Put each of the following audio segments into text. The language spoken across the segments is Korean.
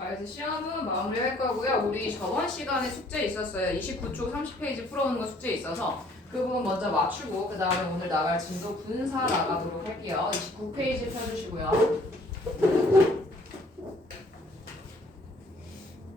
자, 이제 시험은 마무리할 거고요. 우리 저번 시간에 숙제 있었어요. 29쪽 30페이지 풀어오는 거 숙제 있어서 그 부분 먼저 맞추고 그 다음에 오늘 나갈 진도 분사 나가도록 할게요. 29페이지 펴주시고요.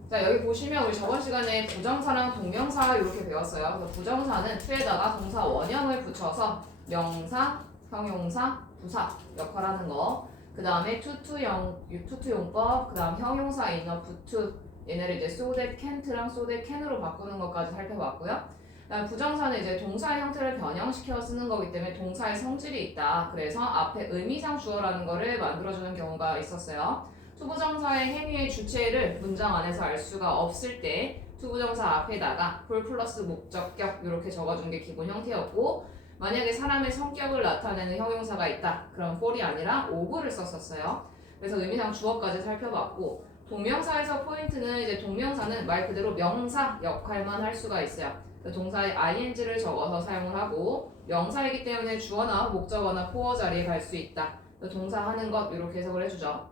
자, 여기 보시면 우리 저번 시간에 부정사랑 동명사 이렇게 배웠어요. 그래서 부정사는 to에다가 동사 원형을 붙여서 명사, 형용사, 부사 역할하는 거. 그 다음에 투투용법, 그 다음 형용사 인어프 투 얘네를 이제 so that can't랑 so that can으로 바꾸는 것까지 살펴봤고요. 그다음 부정사는 이제 동사의 형태를 변형시켜 쓰는 거기 때문에 동사의 성질이 있다. 그래서 앞에 의미상 주어라는 거를 만들어주는 경우가 있었어요. 투부정사의 행위의 주체를 문장 안에서 알 수가 없을 때 투부정사 앞에다가 for 플러스 목적격 이렇게 적어준 게 기본 형태였고, 만약에 사람의 성격을 나타내는 형용사가 있다. 그럼 for이 아니라 of를 썼었어요. 그래서 의미상 주어까지 살펴봤고, 동명사에서 포인트는 이제 동명사는 말 그대로 명사 역할만 할 수가 있어요. 동사의 ing를 적어서 사용을 하고, 명사이기 때문에 주어나 목적어나 포어 자리에 갈 수 있다. 동사 하는 것 이렇게 해석을 해주죠.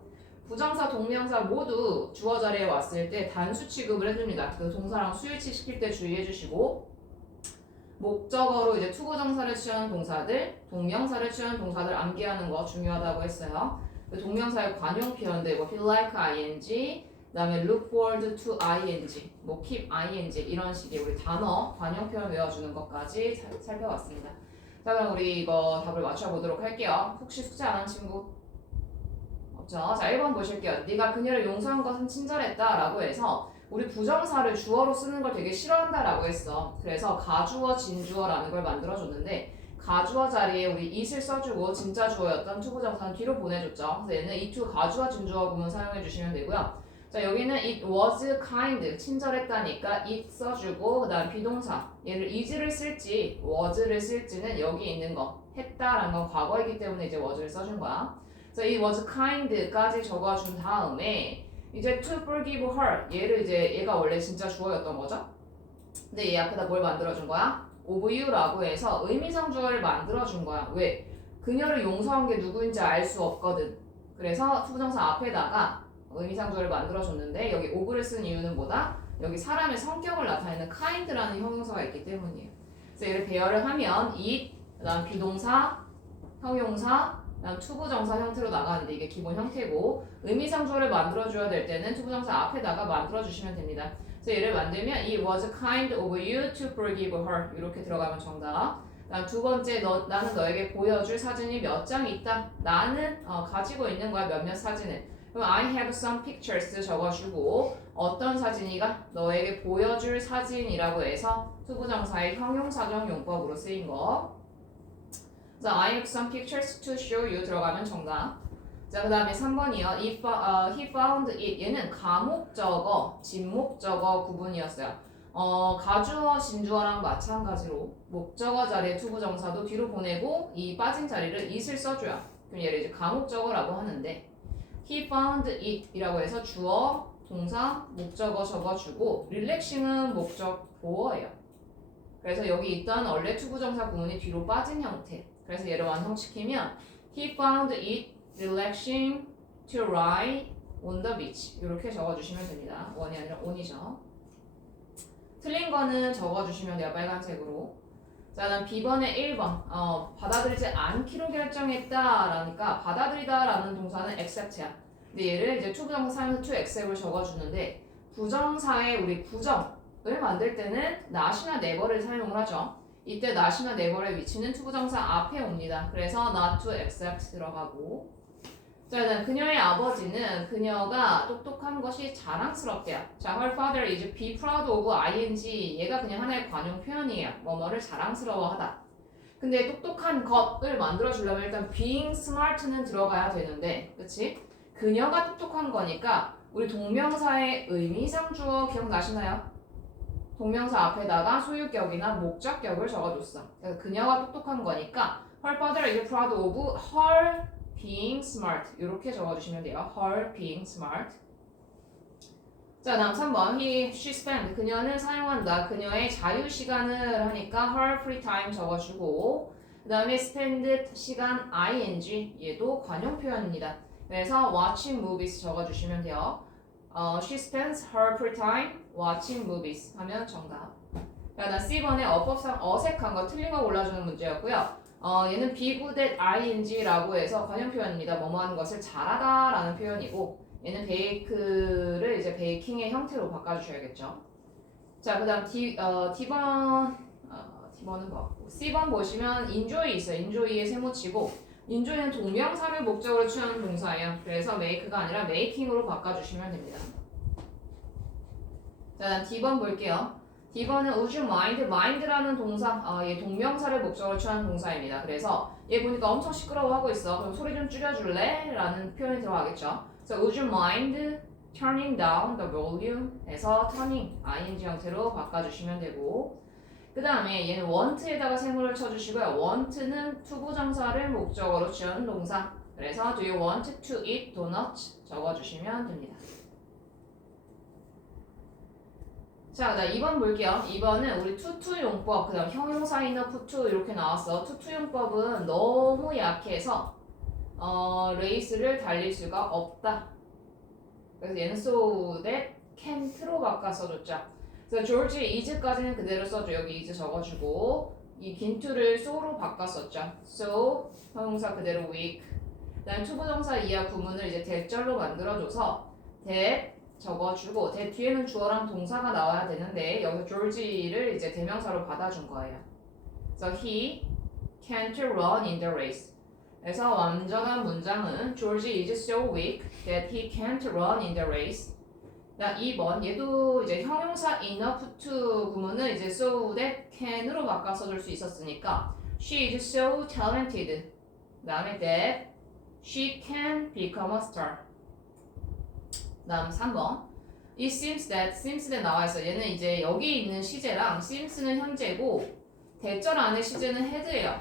부정사, 동명사 모두 주어 자리에 왔을 때 단수 취급을 해줍니다. 그래서 동사랑 수일치 시킬 때 주의해 주시고, 목적어로 이제 투부정사를 취하는 동사들, 동명사를 취하는 동사들 암기하는 거 중요하다고 했어요. 동명사의 관용 표현들, 뭐 feel like ing, 그다음에 look forward to ing, 뭐 keep ing 이런 식의 우리 단어 관용 표현 외워주는 것까지 살펴봤습니다. 자, 그럼 우리 이거 답을 맞춰보도록 할게요. 혹시 숙제 안 한 친구? 없죠? 자, 1번 보실게요. 네가 그녀를 용서한 것은 친절했다라고 해서 우리 부정사를 주어로 쓰는 걸 되게 싫어한다라고 했어. 그래서 가주어, 진주어라는 걸 만들어줬는데 가주어 자리에 우리 it을 써주고 진짜 주어였던 투부정사는 뒤로 보내줬죠. 그래서 얘는 it 가주어, 진주어 구문 사용해주시면 되고요. 자, 여기는 it was kind, 친절했다니까 it 써주고 그 다음 비동사 얘를 is를 쓸지 was를 쓸지는 여기 있는 거 했다라는 건 과거이기 때문에 이제 was를 써준 거야. 그래서 it was kind까지 적어준 다음에 이제 to forgive her 얘를 이제 얘가 원래 진짜 주어였던 거죠. 근데 얘 앞에다 뭘 만들어준 거야? of you라고 해서 의미상 주어를 만들어준 거야. 왜? 그녀를 용서한 게 누구인지 알 수 없거든. 그래서 투부정사 앞에다가 의미상 주어를 만들어줬는데 여기 of를 쓴 이유는 뭐다? 여기 사람의 성격을 나타내는 kind라는 형용사가 있기 때문이에요. 그래서 얘를 배열을 하면 it, 그 다음 비동사, 형용사, 그다음 투부정사 형태로 나가는데 이게 기본 형태고, 의미상 주어를 만들어줘야 될 때는 투부정사 앞에다가 만들어주시면 됩니다. 그래서 얘를 만들면 it was kind of you to forgive her 이렇게 들어가면 정답. 그다음 두 번째 나는 너에게 보여줄 사진이 몇 장 있다. 나는 가지고 있는 거야 몇몇 사진을. 그럼 I have some pictures 적어주고 어떤 사진이가 너에게 보여줄 사진이라고 해서 투부정사의 형용사적 용법으로 쓰인 거. 그래서 I have some pictures to show you 들어가면 정답. 자, 그 다음에 3번이요. He found it. 얘는 가목적어, 진목적어 구분이었어요. 가주어, 진주어랑 마찬가지로 목적어 자리에 투부정사도 뒤로 보내고 이 빠진 자리를 it을 써줘요. 그럼 얘를 이제 가목적어라고 하는데 He found it 이라고 해서 주어, 동사, 목적어 적어주고 relaxing은 목적 보어예요. 그래서 여기 있던 원래 투부정사 구문이 뒤로 빠진 형태. 그래서 얘를 완성시키면 He found it relaxing to lie on the beach 이렇게 적어주시면 됩니다. 원이 아니라 on이죠. 틀린 거는 적어주시면 돼요. 빨간색으로. 자, 다음 B번의 1번 받아들이지 않기로 결정했다라니까 받아들이다라는 동사는 accept야. 근데 얘를 이제 투부정사 사용해서 to accept을 적어주는데 부정사에 우리 부정을 만들 때는 not이나 never를 사용을 하죠. 이때 not이나 never의 위치는 투부정사 앞에 옵니다. 그래서 not to accept 들어가고. 자, 일단 그녀의 아버지는 그녀가 똑똑한 것이 자랑스럽대요. 자, her father is be proud of ing. 얘가 그냥 하나의 관용 표현이에요. 뭐뭐를 자랑스러워하다. 근데 똑똑한 것을 만들어주려면 일단 being smart는 들어가야 되는데, 그치? 그녀가 똑똑한 거니까 우리 동명사의 의미상 주어 기억나시나요? 동명사 앞에다가 소유격이나 목적격을 적어줬어. 그래서 그녀가 똑똑한 거니까 her father is proud of her being smart 이렇게 적어주시면 돼요. her being smart. 자, 다음 3번 she spent 그녀는 사용한다. 그녀의 자유 시간을 하니까 her free time 적어주고 그 다음에 spend 시간 ing 얘도 관용 표현입니다. 그래서 watching movies 적어주시면 돼요. She spends her free time watching movies 하면 정답. 자, C번에 어법상 어색한 거 틀린 거 골라주는 문제였고요. 얘는 be good at ing라고 해서 관용 표현입니다. 뭐뭐 하는 것을 잘하다 라는 표현이고 얘는 bake를 이제 베이킹의 형태로 바꿔주셔야겠죠. 자, 그 다음 D번 D번은 뭐 C번 보시면 enjoy 있어요. enjoy의 세모치고 enjoy는 동명사를 목적으로 취하는 동사예요. 그래서 make가 아니라 making으로 바꿔주시면 됩니다. 자, D번 볼게요. D번은 would you mind? mind라는 동사, 얘 동명사를 목적으로 취하는 동사입니다. 그래서 얘 보니까 엄청 시끄러워하고 있어. 그럼 소리 좀 줄여줄래? 라는 표현이 들어가겠죠. So would you mind turning down the volume? 에서 turning, ing 형태로 바꿔주시면 되고 그 다음에 얘는 want에다가 세모를 쳐주시고요. want는 투부정사를 목적으로 취하는 동사. 그래서 do you want to eat donuts? 적어주시면 됩니다. 자, 그다음 2번 볼게요. 2번은 우리 투투 용법, 그다음 형용사 enough to 이렇게 나왔어. 투투 용법은 너무 약해서 레이스를 달릴 수가 없다. 그래서 얘는 so that can't로 바꿔 써줬죠. 그래서 George is까지는 그대로 써줘. 여기 is 적어주고 이 긴 to를 so로 바꿔 썼죠. So 형용사 그대로 weak. 그다음 투부정사 이하 구문을 이제 대절로 만들어줘서 that 적어주고 대 뒤에는 주어랑 동사가 나와야 되는데 여기서 George를 이제 대명사로 받아준 거예요. 그래서 he can't run in the race. 그래서 완전한 문장은 George is so weak that he can't run in the race. 자, 2번 얘도 이제 형용사 enough to 구문을 이제 so that can으로 바꿔 써줄 수 있었으니까 she is so talented. 그다음에 that she can become a star. 다음 3번. It seems that 나와있어. 얘는 이제 여기 있는 시제랑 seems는 현재고 대절 안에 시제는 head예요.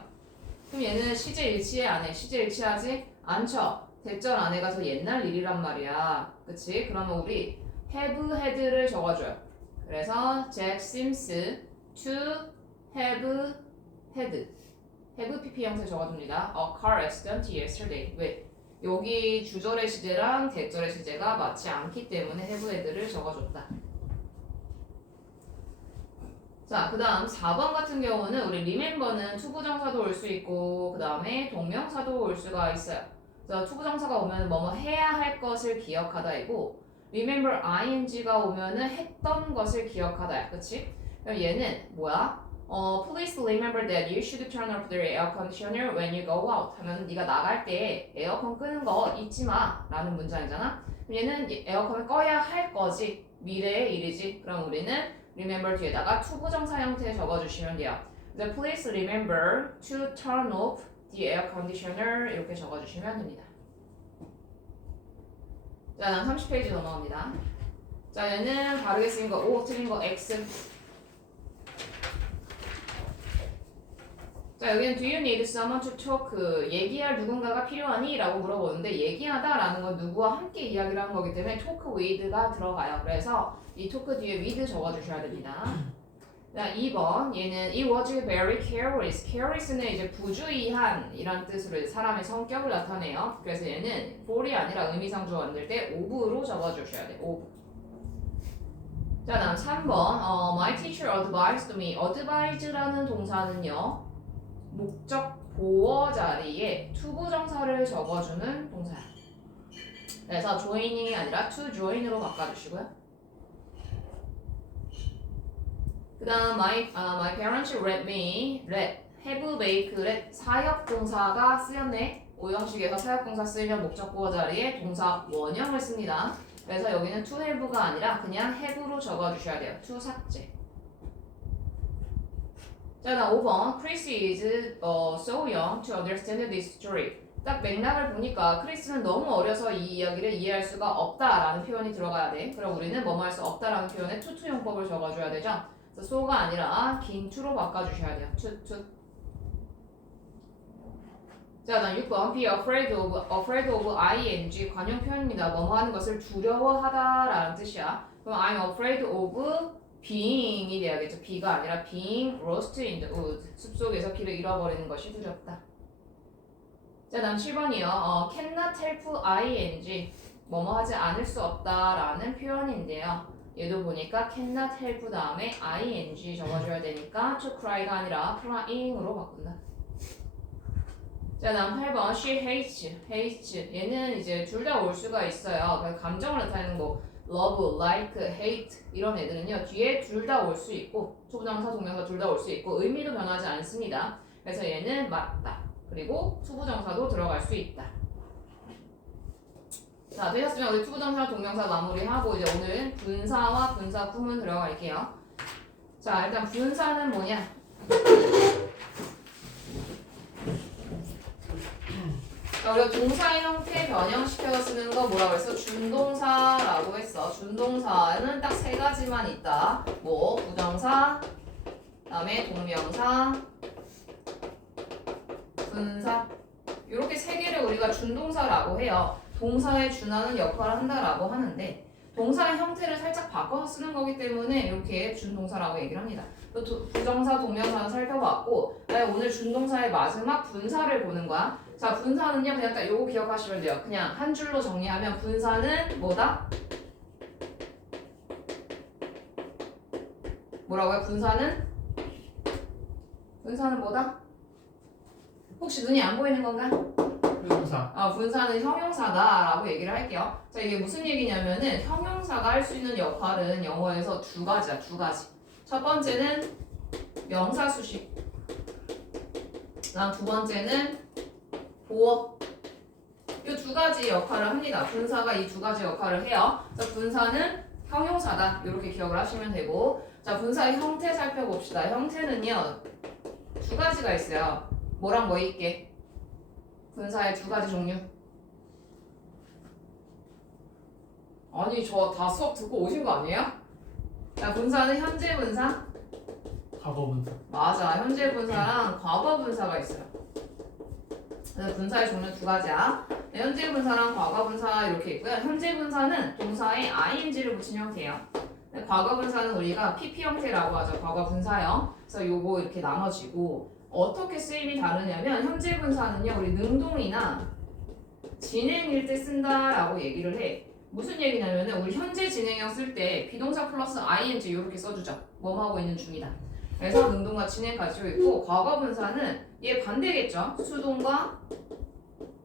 그럼 얘는 시제 일치해 안 해? 시제 일치하지 않죠. 대절 안에가 더 옛날 일이란 말이야. 그치? 그러면 우리 have had를 적어줘요. 그래서 Jack seems to have had. have pp 형태 적어줍니다. A car accident yesterday. 왜? 여기 주절의 시제랑 대절의 시제가 맞지 않기 때문에 have had를 적어줬다. 자, 그 다음 4번 같은 경우는 우리 remember는 투부정사도 올 수 있고 그 다음에 동명사도 올 수가 있어요. 그래서 투부정사가 오면 뭐뭐 해야 할 것을 기억하다이고 remember ing가 오면은 했던 것을 기억하다야. 그치? 그럼 얘는 뭐야? Please remember that you should turn off the air conditioner when you go out. 하면 네가 나갈 때 에어컨 끄는 거 잊지 마 라는 문장이잖아. 얘는 에어컨을 꺼야 할 거지. 미래의 일이지. 그럼 우리는 remember 뒤에다가 투부정사 형태 적어주시면 돼요. 그래서 please remember to turn off the air conditioner 이렇게 적어주시면 됩니다. 자, 다음 30페이지 넘어갑니다. 자, 얘는 다르게 쓰인 거 O, 틀린 거 X. 자, 여기는 do you need someone to talk? 얘기할 누군가가 필요하니? 라고 물어보는데 얘기하다 라는 건 누구와 함께 이야기를 하는 거기 때문에 talk with가 들어가요. 그래서 이 talk 뒤에 with 적어주셔야 됩니다. 자, 2번 얘는 it was very careless. careless는 이제 부주의한 이란 뜻으로 사람의 성격을 나타내요. 그래서 얘는 for이 아니라 의미상주 만들 때 of로 적어주셔야 돼요. of. 자, 다음 3번 my teacher advised me. advise라는 동사는요 목적 보어 자리에 투부정사를 적어주는 동사야. 그래서 joining이 아니라 to join으로 바꿔주시고요. 그 다음 my parents let me have make let 사역동사가 쓰였네. 오형식에서 사역동사 쓰이면 목적 보어 자리에 동사 원형을 씁니다. 그래서 여기는 to have가 아니라 그냥 have로 적어주셔야 돼요. to 삭제. 자, 다음 5번 Chris is so young to understand this story. 딱 맥락을 보니까 크리스는 너무 어려서 이 이야기를 이해할 수가 없다라는 표현이 들어가야 돼. 그럼 우리는 뭐뭐 할 수 없다라는 표현에 to 용법을 적어줘야 되죠. 그래서 so가 아니라 긴 to로 바꿔주셔야 돼요. to. 자, 다음 6번 be afraid of ing 관용 표현입니다. 뭐뭐 하는 것을 두려워하다라는 뜻이야. 그럼 I'm afraid of being이 돼야겠죠. be가 아니라 being lost in the wood. 숲속에서 길을 잃어버리는 것이 두렵다. 자, 다음 7번이요. cannot help ing 뭐뭐 하지 않을 수 없다라는 표현인데요. 얘도 보니까 cannot help 다음에 ing 적어줘야 되니까 to cry가 아니라 crying으로 바꾼다. 자, 다음 8번 she hates. 얘는 이제 둘 다 올 수가 있어요. 그래서 감정을 나타내는 뭐 love, like, hate 이런 애들은요 뒤에 둘 다 올 수 있고 투부정사, 동명사 둘 다 올 수 있고 의미도 변하지 않습니다. 그래서 얘는 맞다. 그리고 투부정사도 들어갈 수 있다. 자, 되셨으면 우리 투부정사, 동명사 마무리하고 이제 오늘 분사와 분사 구문 들어갈게요. 자, 일단 분사는 뭐냐? 자, 우리가 동사의 형태 변형시켜 쓰는 거 뭐라고 했어? 준동사라고 했어. 준동사는 딱 세 가지만 있다. 뭐 부정사, 그다음에 동명사, 분사. 이렇게 세 개를 우리가 준동사라고 해요. 동사에 준하는 역할을 한다라고 하는데 동사의 형태를 살짝 바꿔서 쓰는 거기 때문에 이렇게 준동사라고 얘기를 합니다. 또 부정사, 동명사는 살펴봤고 오늘 준동사의 마지막 분사를 보는 거야. 자, 분사는요 그냥 딱 요거 기억하시면 돼요. 그냥 한 줄로 정리하면 분사는 뭐다? 뭐라고요? 분사는 뭐다? 혹시 눈이 안 보이는 건가? 형용사. 분사는 형용사다라고 얘기를 할게요. 자, 이게 무슨 얘기냐면은 형용사가 할 수 있는 역할은 영어에서 두 가지야, 두 가지. 첫 번째는 명사 수식. 그다음 두 번째는 보어. 이 두 가지 역할을 합니다. 분사가 이 두 가지 역할을 해요. 그래서 분사는 형용사다. 이렇게 기억을 하시면 되고, 자, 분사의 형태 살펴봅시다. 형태는요 두 가지가 있어요. 뭐랑 뭐 있게? 분사의 두 가지 종류. 아니 저 다 수업 듣고 오신 거 아니에요? 자, 분사는 현재 분사. 과거 분사. 맞아, 현재 분사랑 과거 분사가 있어요. 그래서 분사의 종류 두 가지야. 현재 분사랑 과거 분사 이렇게 있고요. 현재 분사는 동사에 ing를 붙인 형태예요. 과거 분사는 우리가 pp 형태라고 하죠. 과거 분사형. 그래서 요거 이렇게 나눠지고 어떻게 쓰임이 다르냐면 현재 분사는요 우리 능동이나 진행일 때 쓴다라고 얘기를 해. 무슨 얘기냐면은 우리 현재 진행형 쓸 때 비동사 플러스 ing 이렇게 써주죠. 뭐뭐 하고 있는 중이다. 그래서 능동과 진행 가지고 있고 과거 분사는 얘 반대겠죠. 수동과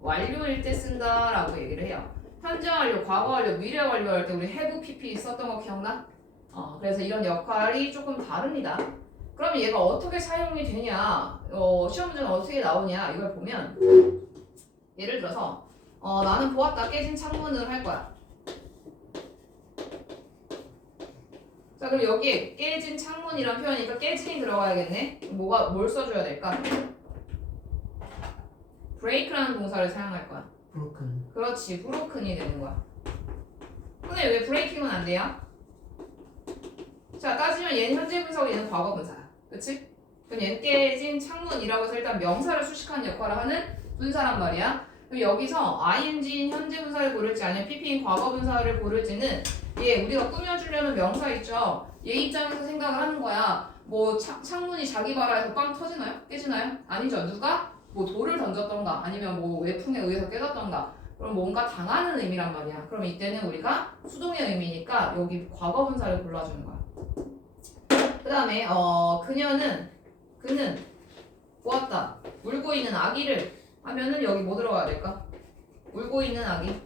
완료일 때 쓴다라고 얘기를 해요. 현재 완료, 과거 완료, 미래 완료 할 때 우리 have pp 썼던 거 기억나? 그래서 이런 역할이 조금 다릅니다. 그럼 얘가 어떻게 사용이 되냐, 시험 문제는 어떻게 나오냐 이걸 보면 예를 들어서 나는 보았다 깨진 창문을 할 거야. 자, 그럼 여기에 깨진 창문이란 표현이니까 깨진이 들어가야겠네. 뭘 써줘야 될까? break라는 동사를 사용할 거야. broken. 그렇지, broken이 되는 거야. 근데 왜 breaking은 안 돼요? 자, 따지면 얘는 현재 분사고 얘는 과거 분사야. 그치? 그럼 얘는 깨진 창문이라고 해서 일단 명사를 수식하는 역할을 하는 분사란 말이야. 그럼 여기서 ing인 현재 분사를 고를지 아니면 pp인 과거 분사를 고를지는 얘 우리가 꾸며주려는 명사 있죠? 얘 입장에서 생각을 하는 거야. 뭐 창문이 자기 발화에서 빵 터지나요? 깨지나요? 아니죠. 누가 뭐 돌을 던졌던가 아니면 뭐 외풍에 의해서 깨졌던가 그럼 뭔가 당하는 의미란 말이야. 그럼 이때는 우리가 수동의 의미니까 여기 과거 분사를 골라주는 거야. 그 다음에 그는 보았다. 울고 있는 아기를 하면은 여기 뭐 들어가야 될까? 울고 있는 아기.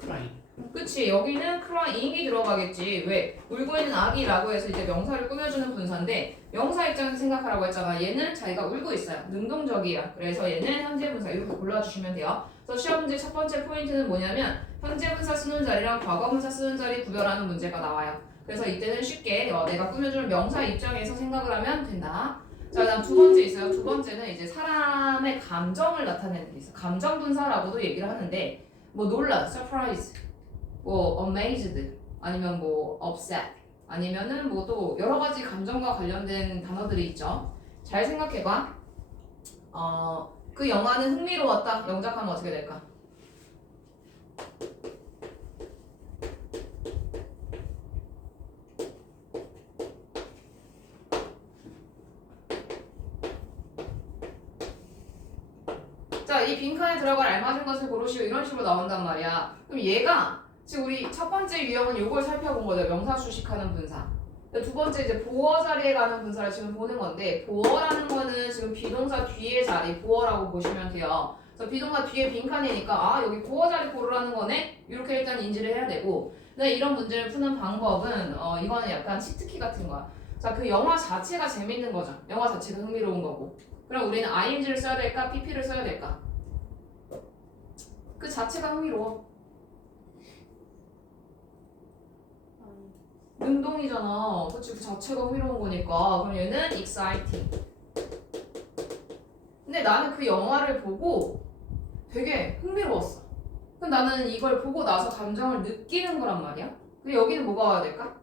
cry. 그치, 여기는 crying이 들어가겠지. 왜? 울고 있는 아기라고 해서 이제 명사를 꾸며주는 분사인데 명사 입장에서 생각하라고 했잖아. 얘는 자기가 울고 있어요. 능동적이야. 그래서 얘는 현재 분사 이렇게 골라주시면 돼요. 그래서 시험 문제 첫 번째 포인트는 뭐냐면 현재 분사 쓰는 자리랑 과거 분사 쓰는 자리 구별하는 문제가 나와요. 그래서 이때는 쉽게 내가 꾸며주는 명사 입장에서 생각을 하면 된다. 자, 그다음 두 번째 있어요. 두 번째는 이제 사람의 감정을 나타내는 게 있어. 감정 분사라고도 얘기를 하는데 뭐 놀라, surprise, 뭐 amazed, 아니면 뭐 upset, 아니면은 뭐 또 여러 가지 감정과 관련된 단어들이 있죠. 잘 생각해봐. 그 영화는 흥미로웠다. 영작하면 어떻게 될까? 자, 이 빈칸에 들어갈 알맞은 것을 고르시오 이런 식으로 나온단 말이야. 그럼 얘가 지금 우리 첫 번째 유형은 요걸 살펴본 거죠. 명사 수식하는 분사. 두 번째 이제 보어 자리에 가는 분사를 지금 보는 건데 보어라는 거는 지금 비동사 뒤에 자리 보어라고 보시면 돼요. 그래서 비동사 뒤에 빈칸이니까 아 여기 보어 자리 고르라는 거네 이렇게 일단 인지를 해야 되고 근데 이런 문제를 푸는 방법은 이거는 약간 치트키 같은 거야. 자, 그 영화 자체가 재밌는 거죠. 영화 자체가 흥미로운 거고. 그럼 우리는 ing를 써야 될까 pp를 써야 될까? 그 자체가 흥미로워. 능동이잖아. 그치? 그 자체가 흥미로운 거니까. 그럼 얘는 exciting. 근데 나는 그 영화를 보고 되게 흥미로웠어. 그럼 나는 이걸 보고 나서 감정을 느끼는 거란 말이야. 근데 여기는 뭐가 와야 될까?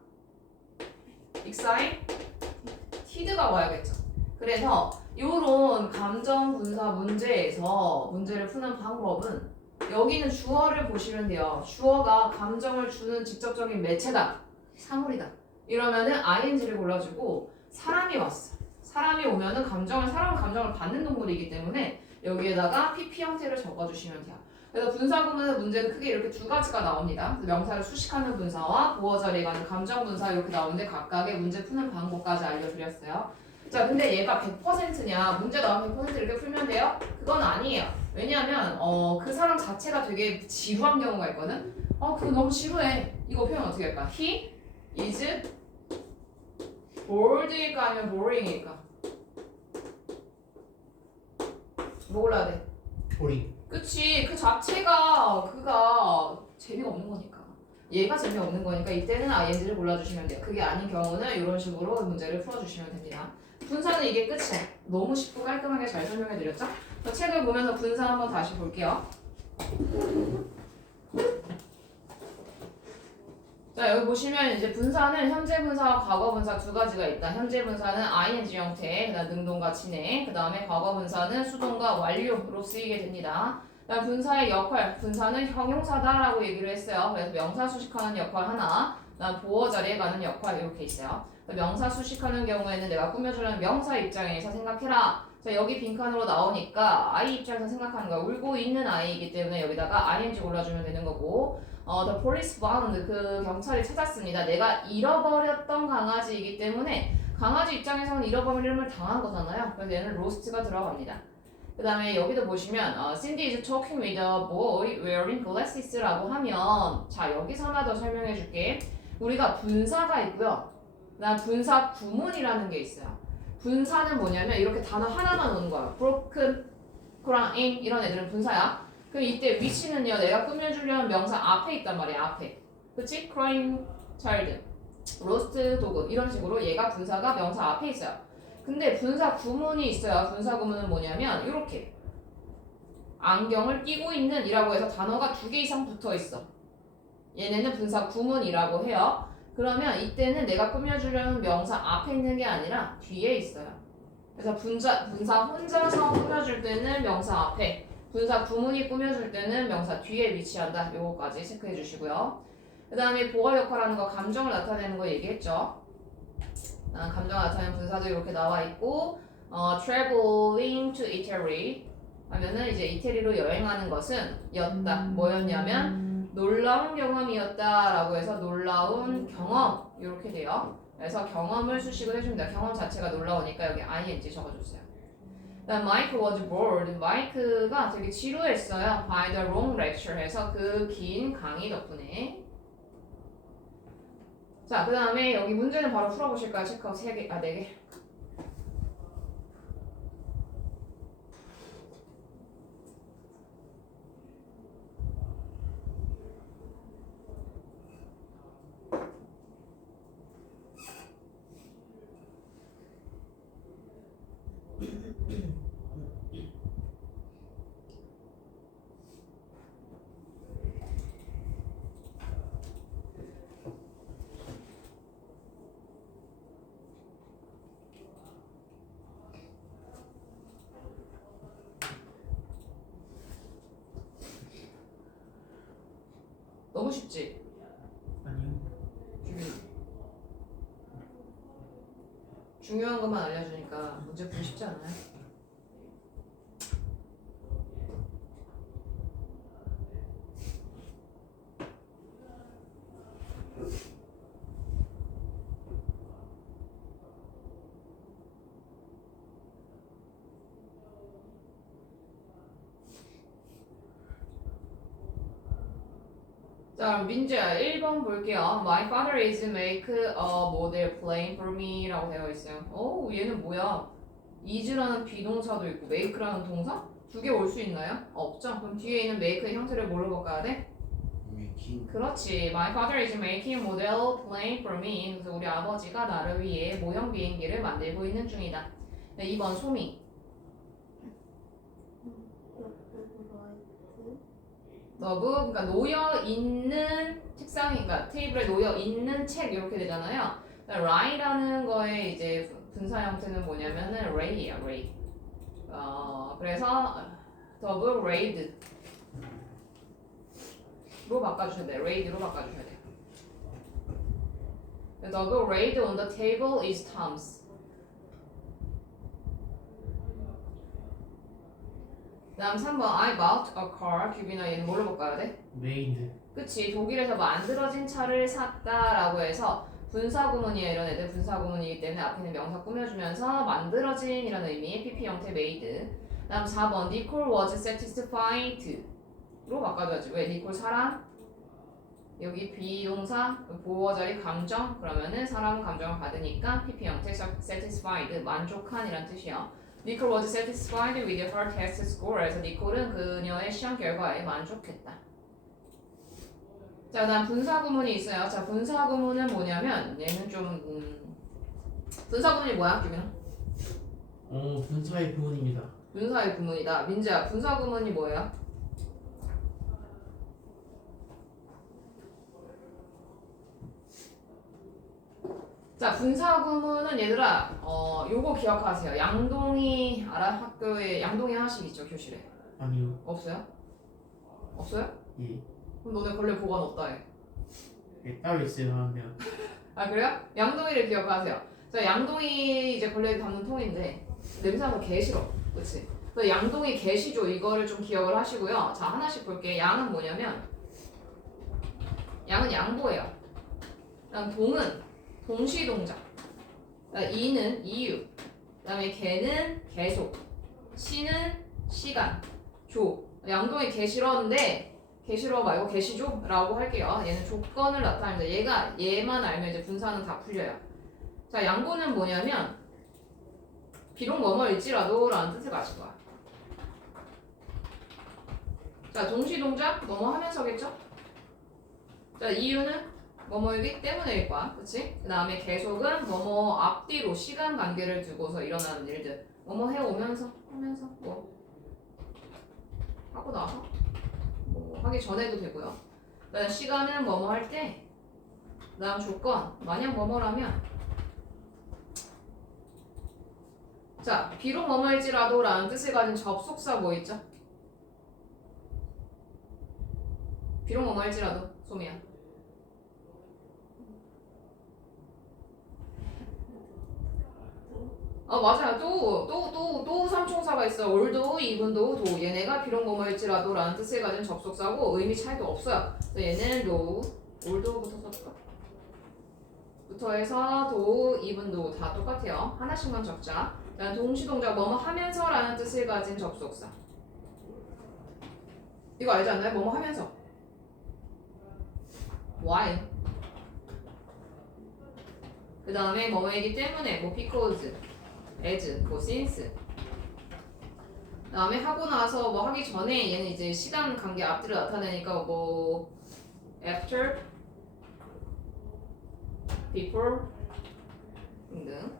excited가 와야겠죠. 그래서 요런 감정 분사 문제에서 문제를 푸는 방법은 여기는 주어를 보시면 돼요. 주어가 감정을 주는 직접적인 매체다. 사물이다. 이러면은 ing를 골라주고 사람이 왔어. 사람이 오면은 사람은 감정을 받는 동물이기 때문에 여기에다가 pp 형태를 적어주시면 돼요. 그래서 분사 구문의 문제는 크게 이렇게 두 가지가 나옵니다. 그래서 명사를 수식하는 분사와 보어 자리에 가는 감정 분사 이렇게 나오는데 각각의 문제 푸는 방법까지 알려드렸어요. 자, 근데 얘가 100%냐? 문제 나오면 100% 이렇게 풀면 돼요? 그건 아니에요. 왜냐하면 그 사람 자체가 되게 지루한 경우가 있거든. 그거 너무 지루해. 이거 표현 어떻게 할까? He is bored일까 아니면 boring일까? 뭐 골라야 돼? 보리. 그치. 그 자체가 그가 재미가 없는 거니까. 얘가 재미없는 거니까 이때는 ing를 골라주시면 돼요. 그게 아닌 경우는 이런 식으로 문제를 풀어주시면 됩니다. 분사는 이게 끝이야. 너무 쉽고 깔끔하게 잘 설명해드렸죠? 책을 보면서 분사 한번 다시 볼게요. 자, 여기 보시면 이제 분사는 현재 분사와 과거 분사 두 가지가 있다. 현재 분사는 ing 형태, 그다음 능동과 진행, 그 다음에 과거 분사는 수동과 완료로 쓰이게 됩니다. 그다음 분사의 역할, 분사는 형용사다라고 얘기를 했어요. 그래서 명사 수식하는 역할 하나, 그다음 보어 자리에 가는 역할 이렇게 있어요. 명사 수식하는 경우에는 내가 꾸며주는 명사 입장에서 생각해라. 자, 여기 빈칸으로 나오니까 아이 입장에서 생각하는 거야. 울고 있는 아이이기 때문에 여기다가 ing 골라주면 되는 거고. The police found 그 경찰이 찾았습니다. 내가 잃어버렸던 강아지이기 때문에 강아지 입장에서는 잃어버림을 당한 거잖아요. 그래서 얘는 lost가 들어갑니다. 그 다음에 여기도 보시면 Cindy is talking with a boy wearing glasses라고 하면 자 여기서 하나 더 설명해 줄게. 우리가 분사가 있고요. 그 다음 분사 구문이라는 게 있어요. 분사는 뭐냐면 이렇게 단어 하나만 오는 거야. broken, crying 이런 애들은 분사야. 그럼 이때 위치는요 내가 꾸며주려는 명사 앞에 있단 말이야. 앞에 그치? crying child, roast dog 이런 식으로 얘가 분사가 명사 앞에 있어요. 근데 분사 구문이 있어요. 분사 구문은 뭐냐면 이렇게 안경을 끼고 있는 이라고 해서 단어가 2개 이상 붙어 있어. 얘네는 분사 구문이라고 해요. 그러면 이때는 내가 꾸며주려는 명사 앞에 있는 게 아니라 뒤에 있어요. 그래서 분사 혼자서 꾸며줄 때는 명사 앞에, 분사 구문이 꾸며줄 때는 명사 뒤에 위치한다. 요거까지 체크해 주시고요. 그 다음에 보어 역할하는 거 감정을 나타내는 거 얘기했죠. 감정을 나타내는 분사도 이렇게 나와 있고 traveling to Italy 하면은 이제 이태리로 여행하는 것은 였다. 뭐였냐면 놀라운 경험이었다라고 해서 놀라운 경험 이렇게 돼요. 그래서 경험을 수식을 해줍니다. 경험 자체가 놀라우니까 여기 ing 적어줬어요. 그다음 Mike was bored. 마이크가 되게 지루했어요. By the long lecture 해서 그 긴 강의 덕분에. 자, 그 다음에 여기 문제는 바로 풀어보실까요? 체크아웃 3개, 4개. 너무 쉽지? 아니요. 중요한 것만 알려주니까 문제 풀기 쉽지 않아요? 자, 민주야 1번 볼게요. My father is make a model plane for me 라고 되어 있어요. 오, 얘는 뭐야? is라는 비동사도 있고 make라는 동사? 두 개 올 수 있나요? 없죠. 그럼 뒤에 있는 make의 형태를 뭘로 바꿔야 돼? making. 그렇지. My father is making a model plane for me. 그래서 우리 아버지가 나를 위해 모형 비행기를 만들고 있는 중이다. 네, 2번 소미. 너브, 그러니까 놓여 있는 책상이, 그러니까 테이블에 놓여 있는 책 이렇게 되잖아요. write라는 거에 이제 분사 형태는 뭐냐면은 ray야, ray. 그래서 더블 raid로 바꿔주셔야 돼. raid로 바꿔주셔야 돼. The double raid on the table is Tom's. 다음 3번 I bought a car. 규빈아 얘는 뭘로 바꿔야 돼? made. 그치. 독일에서 만들어진 차를 샀다라고 해서 분사구문이야. 이런 애들 분사구문이기 때문에 앞에 있는 명사 꾸며주면서 만들어진 이라는 의미의 PP 형태 made. 다음 4번 Nicole was satisfied 로 바꿔줘야지. 왜? 니콜 사람 여기 비동사 보어 자리 감정 그러면은 사람 감정을 받으니까 PP 형태 satisfied 만족한 이란 뜻이야. Nicole was satisfied with her test score. 그래서 니콜은 그녀의 시험 결과에 만족했다. 자, 다음 분사구문이 있어요. 자, 분사구문은 뭐냐면 얘는 좀 분사구문이 뭐야, 규빈아? 분사의 구문입니다. 분사의 구문이다. 민지야, 분사구문이 뭐예요? 자, 분사구문은 얘들아, 요거 기억하세요. 양동이 알아? 학교에 양동이 하나씩 있죠, 교실에. 아니요. 없어요? 없어요? 예. 그럼 너네 걸레 보관 없다 해. 예, 따로 있어요 하면. 아, 그래요? 양동이를 기억하세요. 자, 양동이 이제 걸레 담는 통인데 냄새나서 개 싫어. 그치? 그래서 양동이 개시죠. 이거를 좀 기억을 하시고요. 자, 하나씩 볼게요. 양은 뭐냐면 양은 양보예요. 그다음 동은 동시동작. 이는 이유. 그다음에 개는 계속. 시는 시간. 조. 양동이 개 싫었는데 개 싫어 말고 개시죠? 라고 할게요. 얘는 조건을 나타냅니다. 얘만 알면 이제 분사는 다 풀려요. 자, 양보는 뭐냐면 비록 뭐뭐일지라도 라는 뜻을 가진 거야. 자, 동시동작 뭐뭐 하면서겠죠? 자, 이유는 뭐뭐이기 때문일 거야. 그치? 그 다음에 계속은 뭐뭐 앞뒤로 시간 관계를 두고서 일어나는 일들. 뭐뭐 해오면서 하면서 뭐 하고 나서 뭐 하기 전에도 되고요. 그다음 시간은 뭐뭐 할 때. 그다음 조건 만약 뭐뭐라면 자, 비록 뭐뭐일지라도 라는 뜻을 가진 접속사 뭐 있죠? 비록 뭐뭐일지라도 소미야. 맞아요. 또 삼총사가 있어. 올도, 이분도, 도. 얘네가 비록 뭐뭐일지라도 라는 뜻을 가진 접속사고 의미 차이도 없어요. 그래서 얘는 도, 올도부터 써줄까? 부터 해서 도, 이분도 다 똑같아요. 하나씩만 적자. 그다음 동시동작 뭐뭐 하면서 라는 뜻을 가진 접속사. 이거 알지 않나요? 뭐뭐 하면서. why. 그 다음에 뭐뭐이기 때문에 뭐 because, as, 뭐 since. 그 다음에 하고 나서 뭐 하기 전에 얘는 이제 시간 관계 앞뒤를 나타내니까 뭐 after, before 등등.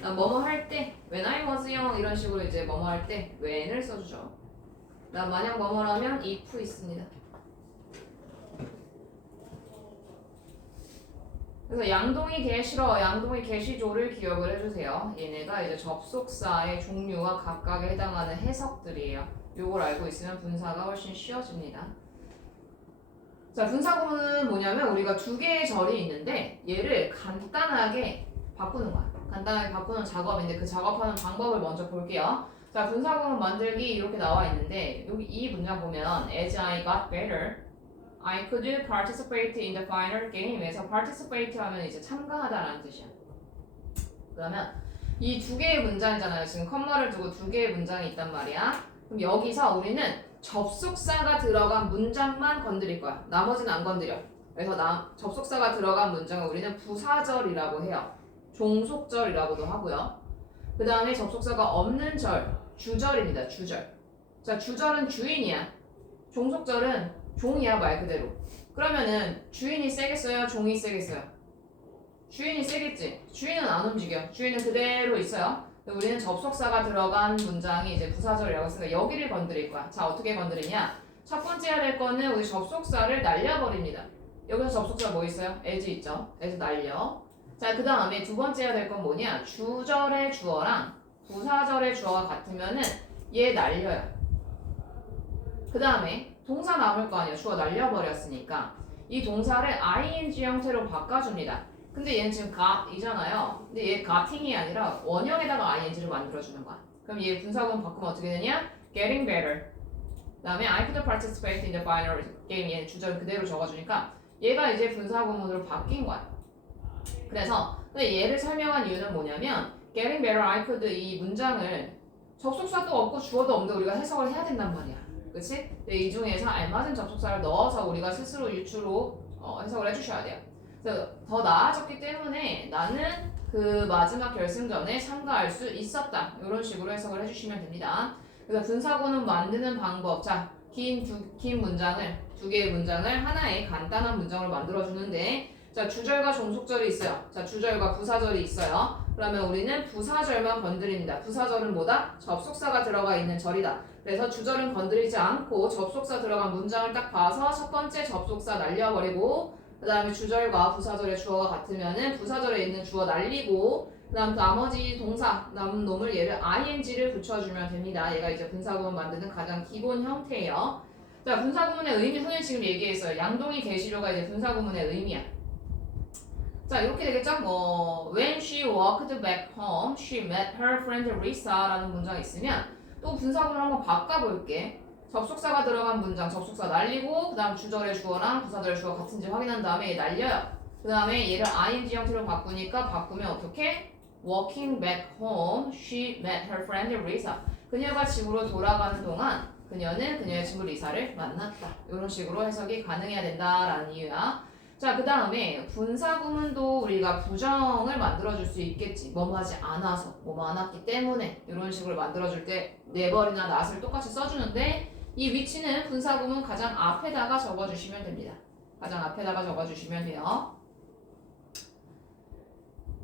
뭐뭐 할 때, when I was young 이런 식으로 이제 뭐뭐 할 때 when을 써주죠. 난 만약 뭐뭐라면 if 있습니다. 그래서 양동이 개 싫어, 양동이 개시조를 기억을 해주세요. 얘네가 이제 접속사의 종류와 각각에 해당하는 해석들이에요. 요걸 알고 있으면 분사가 훨씬 쉬워집니다. 자, 분사구문은 뭐냐면 우리가 두 개의 절이 있는데 얘를 간단하게 바꾸는 거야. 간단하게 바꾸는 작업인데 그 작업하는 방법을 먼저 볼게요. 자, 분사구문 만들기 이렇게 나와 있는데 여기 이 문장 보면 as I got better I could participate in the final game에서 participate 하면 이제 참가하다라는 뜻이야. 그러면 이 두 개의 문장이잖아요. 지금 컴마를 두고 두 개의 문장이 있단 말이야. 그럼 여기서 우리는 접속사가 들어간 문장만 건드릴 거야. 나머지는 안 건드려. 그래서 접속사가 들어간 문장을 우리는 부사절이라고 해요. 종속절이라고도 하고요. 그 다음에 접속사가 없는 절, 주절입니다. 주절. 자, 주절은 주인이야. 종속절은 종이야, 말 그대로. 그러면은 주인이 세겠어요? 종이 세겠어요? 주인이 세겠지. 주인은 안 움직여. 주인은 그대로 있어요. 우리는 접속사가 들어간 문장이 이제 부사절이라고 했으니까 여기를 건드릴 거야. 자, 어떻게 건드리냐? 첫 번째 해야 될 거는 우리 접속사를 날려버립니다. 여기서 접속사 뭐 있어요? as 있죠? as 날려. 자, 그 다음에 두 번째 해야 될 건 뭐냐? 주절의 주어랑 부사절의 주어가 같으면은 얘 날려요. 그 다음에 동사 남을 거 아니야. 주어 날려버렸으니까 이 동사를 ing 형태로 바꿔줍니다. 근데 얘는 지금 got이잖아요. 근데 얘 gotting이 아니라 원형에다가 ing를 만들어주는 거야. 그럼 얘 분사구문 바꾸면 어떻게 되냐? getting better. 그 다음에 I could participate in the binary game. 얘는 주절 그대로 적어주니까 얘가 이제 분사구문으로 바뀐 거야. 그래서 근데 얘를 설명한 이유는 뭐냐면 getting better, I could 이 문장을 접속사도 없고 주어도 없는데 우리가 해석을 해야 된단 말이야. 그치? 근데 이 중에서 알맞은 접속사를 넣어서 우리가 스스로 유추로 해석을 해주셔야 돼요. 그래서 더 나아졌기 때문에 나는 그 마지막 결승전에 참가할 수 있었다. 이런 식으로 해석을 해주시면 됩니다. 그래서 분사구문 만드는 방법. 자, 긴 문장을, 두 개의 문장을 하나의 간단한 문장으로 만들어주는데 자, 주절과 종속절이 있어요. 자, 주절과 부사절이 있어요. 그러면 우리는 부사절만 건드립니다. 부사절은 뭐다? 접속사가 들어가 있는 절이다. 그래서 주절은 건드리지 않고 접속사 들어간 문장을 딱 봐서 첫 번째 접속사 날려버리고 그 다음에 주절과 부사절의 주어가 같으면은 부사절에 있는 주어 날리고 그 다음 나머지 동사 남은 놈을 얘를 ing를 붙여주면 됩니다. 얘가 이제 분사구문 만드는 가장 기본 형태예요. 자, 분사구문의 의미 선생님 지금 얘기했어요. 양동이 계시료가 이제 분사구문의 의미야. 자, 이렇게 되겠죠? 뭐 When she walked back home, she met her friend Lisa라는 문장이 있으면 또 분사구문을 한번 바꿔볼게. 접속사가 들어간 문장, 접속사 날리고 그 다음 주절의 주어랑 부사절의 주어 같은지 확인한 다음에 얘 날려요. 그 다음에 얘를 ing 형태로 바꾸면 어떻게? Walking back home, she met her friend Lisa. 그녀가 집으로 돌아가는 동안 그녀는 그녀의 친구 리사를 만났다. 이런 식으로 해석이 가능해야 된다라는 이유야. 자, 그 다음에 분사구문도 우리가 부정을 만들어줄 수 있겠지. 뭐뭐 하지 않아서, 뭐뭐 안 왔기 때문에 이런 식으로 만들어줄 때 never이나 not을 똑같이 써주는데 이 위치는 분사구문 가장 앞에다가 적어주시면 됩니다. 가장 앞에다가 적어주시면 돼요.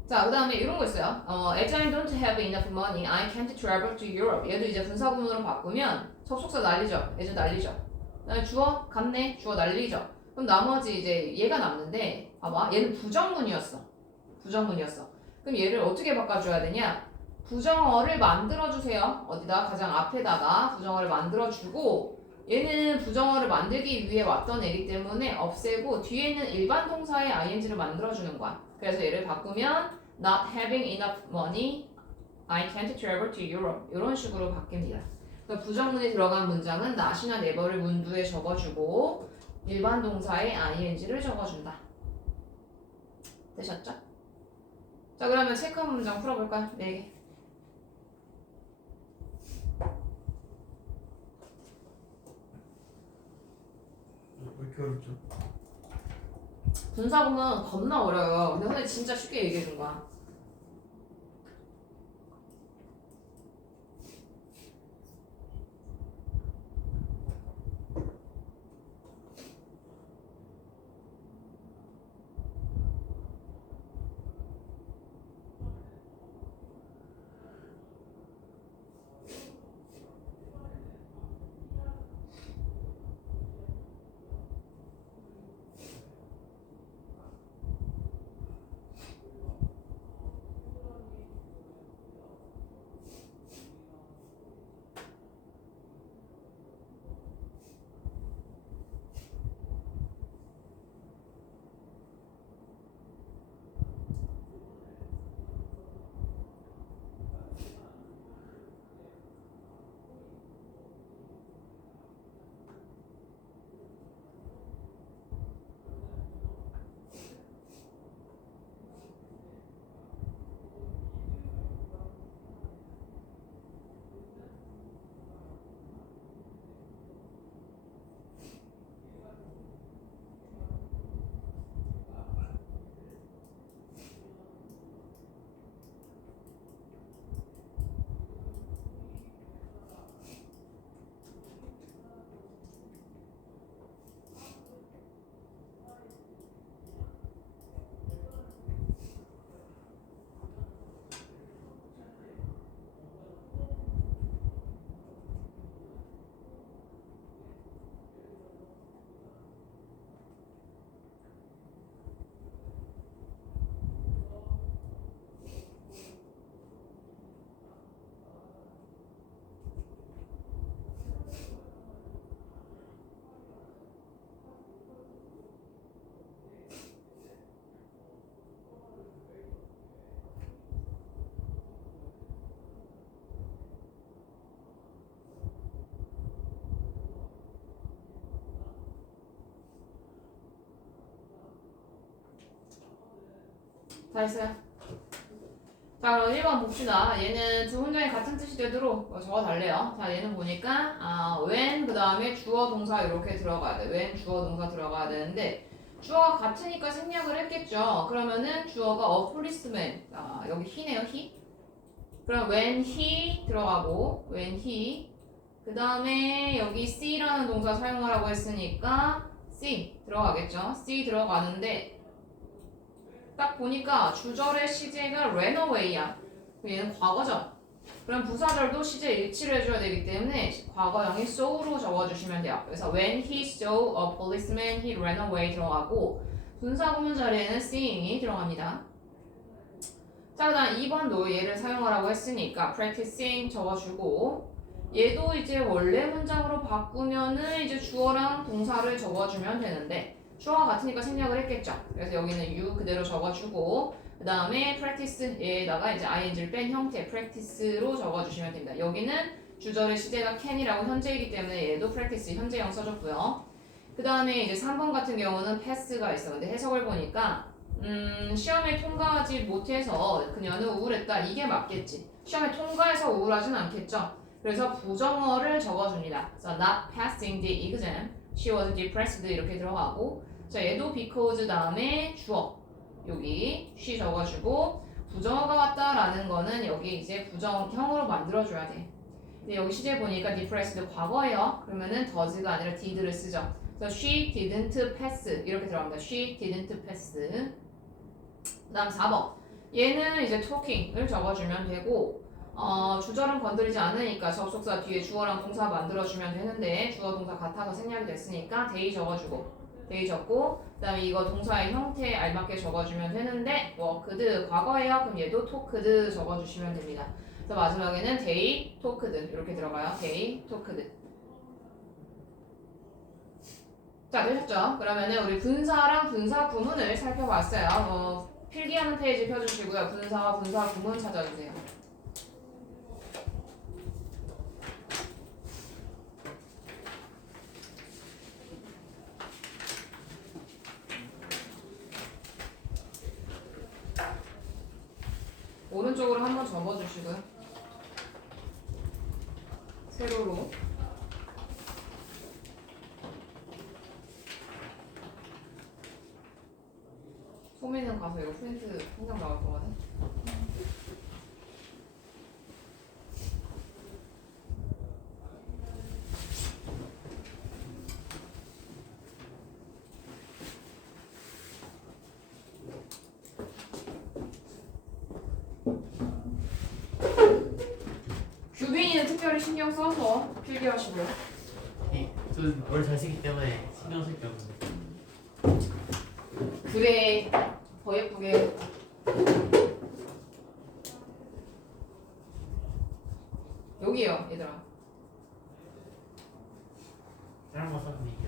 자, 그 다음에 이런 거 있어요. As I don't have enough money, I can't travel to Europe. 얘도 이제 분사구문으로 바꾸면 접속사 날리죠. as 날리죠. 그다음에 주어 갔네. 주어 날리죠. 그럼 나머지 이제 얘가 남는데 봐봐. 얘는 부정문이었어. 부정문이었어. 그럼 얘를 어떻게 바꿔줘야 되냐? 부정어를 만들어주세요. 어디다? 가장 앞에다가 부정어를 만들어주고 얘는 부정어를 만들기 위해 왔던 애기 때문에 없애고 뒤에 있는 일반 동사의 ing를 만들어주는 거야. 그래서 얘를 바꾸면 not having enough money, I can't travel to Europe 이런 식으로 바뀝니다. 그러니까 부정문이 들어간 문장은 not이나 never를 문부에 적어주고 일반 동사의 ing를 적어준다. 되셨죠? 자, 그러면 체크한 문장 풀어볼까요? 4개. 왜 이렇게 어렵죠? 분사구문 겁나 어려워요. 근데 선생님 진짜 쉽게 얘기해준 거야. 다 했어요? 자 그럼 1번 봅시다. 얘는 두 문장이 같은 뜻이 되도록 적어달래요. 자 얘는 보니까 when 그 다음에 주어 동사 이렇게 들어가야 돼. when 주어 동사 들어가야 되는데 주어가 같으니까 생략을 했겠죠. 그러면은 주어가 a policeman 여기 he네요 he. 그럼 when he 들어가고 when he 그 다음에 여기 see라는 동사 사용하라고 했으니까 see 들어가겠죠. see 들어가는데 딱 보니까 주절의 시제가 ran away야. 얘는 과거죠. 그럼 부사절도 시제 일치를 해줘야 되기 때문에 과거형이 so로 적어주시면 돼요. 그래서 when he saw a policeman, he ran away 들어가고 분사 구문 자리에는 seeing이 들어갑니다. 자, 그다음 2번도 얘를 사용하라고 했으니까 practicing 적어주고 얘도 이제 원래 문장으로 바꾸면은 이제 주어랑 동사를 적어주면 되는데 주어가 같으니까 생략을 했겠죠. 그래서 여기는 you 그대로 적어주고 그 다음에 practice 얘에다가 이제 ing를 뺀 형태 practice로 적어주시면 됩니다. 여기는 주절의 시제가 can이라고 현재이기 때문에 얘도 practice 현재형 써줬고요. 그 다음에 이제 3번 같은 경우는 pass가 있어. 근데 해석을 보니까 시험에 통과하지 못해서 그녀는 우울했다. 이게 맞겠지. 시험에 통과해서 우울하진 않겠죠. 그래서 부정어를 적어줍니다. 그래서 not passing the exam, she was depressed 이렇게 들어가고 자 얘도 because 다음에 주어 여기 she 적어주고 부정어가 왔다라는 거는 여기 이제 부정형으로 만들어줘야 돼. 근데 여기 시제 보니까 depressed 과거예요. 그러면은 does가 아니라 did를 쓰죠. 그래서 she didn't pass 이렇게 들어갑니다. she didn't pass. 그 다음 4번 얘는 이제 talking을 적어주면 되고 주절은 건드리지 않으니까 접속사 뒤에 주어랑 동사 만들어주면 되는데 주어 동사 같아서 생략이 됐으니까 they 적어주고 they 적고 그 다음에 이거 동사의 형태에 알맞게 적어주면 되는데 worked 과거예요. 그럼 얘도 talked 적어주시면 됩니다. 그래서 마지막에는 they talked 이렇게 들어가요. they talked. 자 되셨죠? 그러면은 우리 분사랑 분사 구문을 살펴봤어요. 필기하는 페이지 펴주시고요. 분사와 분사 구문 찾아주세요. 오른쪽으로 한번 접어주시고요. 세로로. 소매는 가서 이거 프린트 한 장 나올 거거든. 규빈이는 특별히 신경 써서 필기하시고요. 네, 저는 원래 잘 쓰기 때문에 신경 쓸 게 없는데. 그래 더 예쁘게. 여기요 얘들아. 다른 거 썼네요.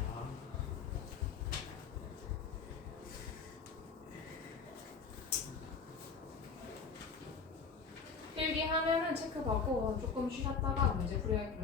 필기하면은 체크 받고 조금 쉬셨다가 문제 풀게요.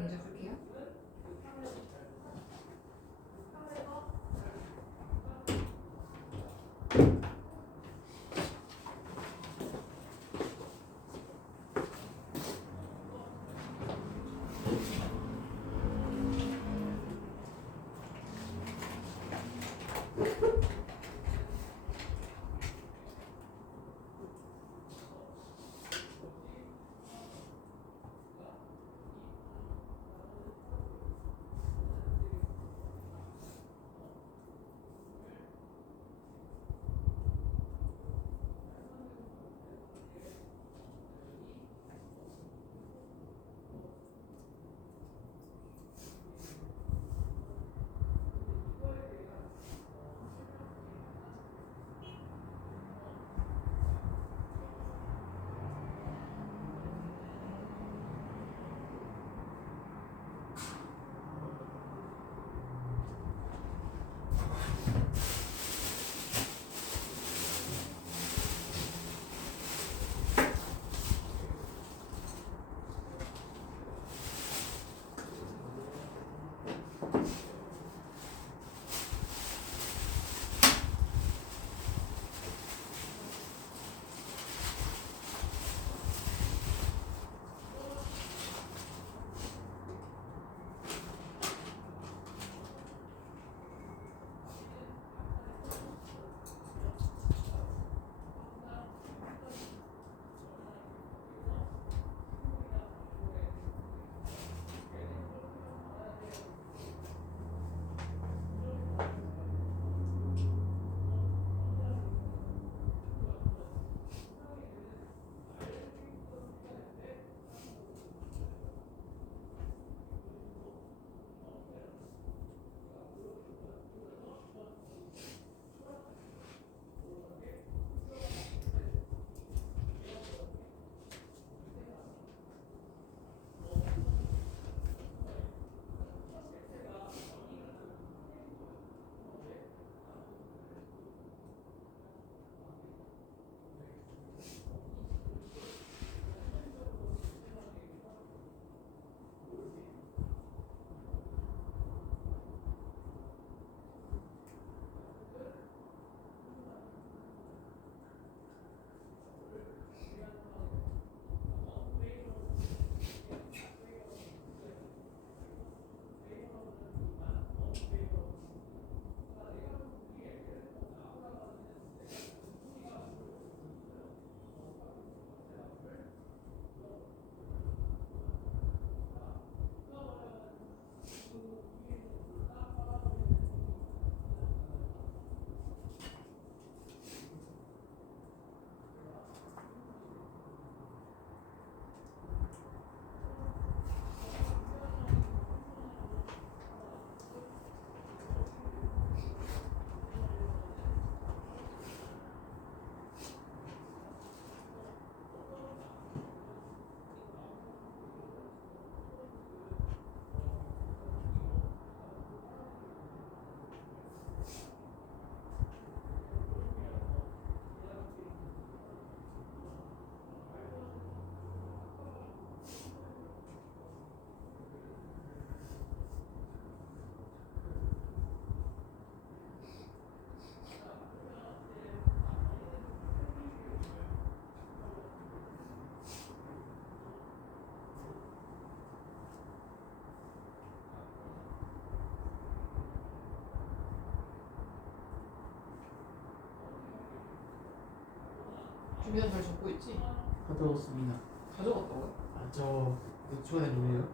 준비는 잘 적고 있지? 가져왔습니다. 다 적었다고요? 아저 주간에 뭐예요?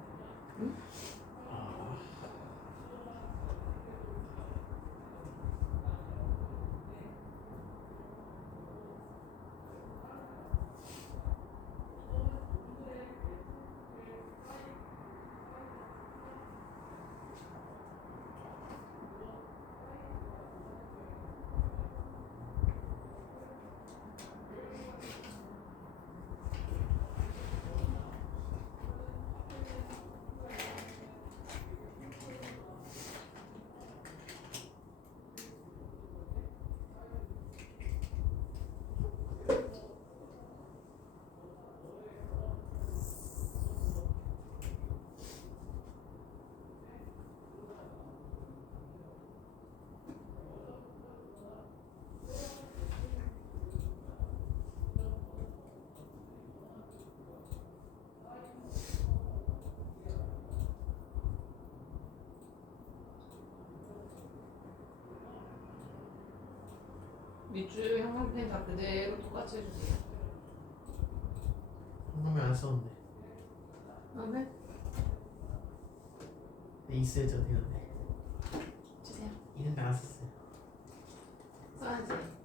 응? 아 밑줄 형광펜 다 그대로 똑같이 해주세요. 방금에 안 썼는데 그다음에 네, 있어야죠 되는데 주세요. 있는데 안 썼어요. 써야지.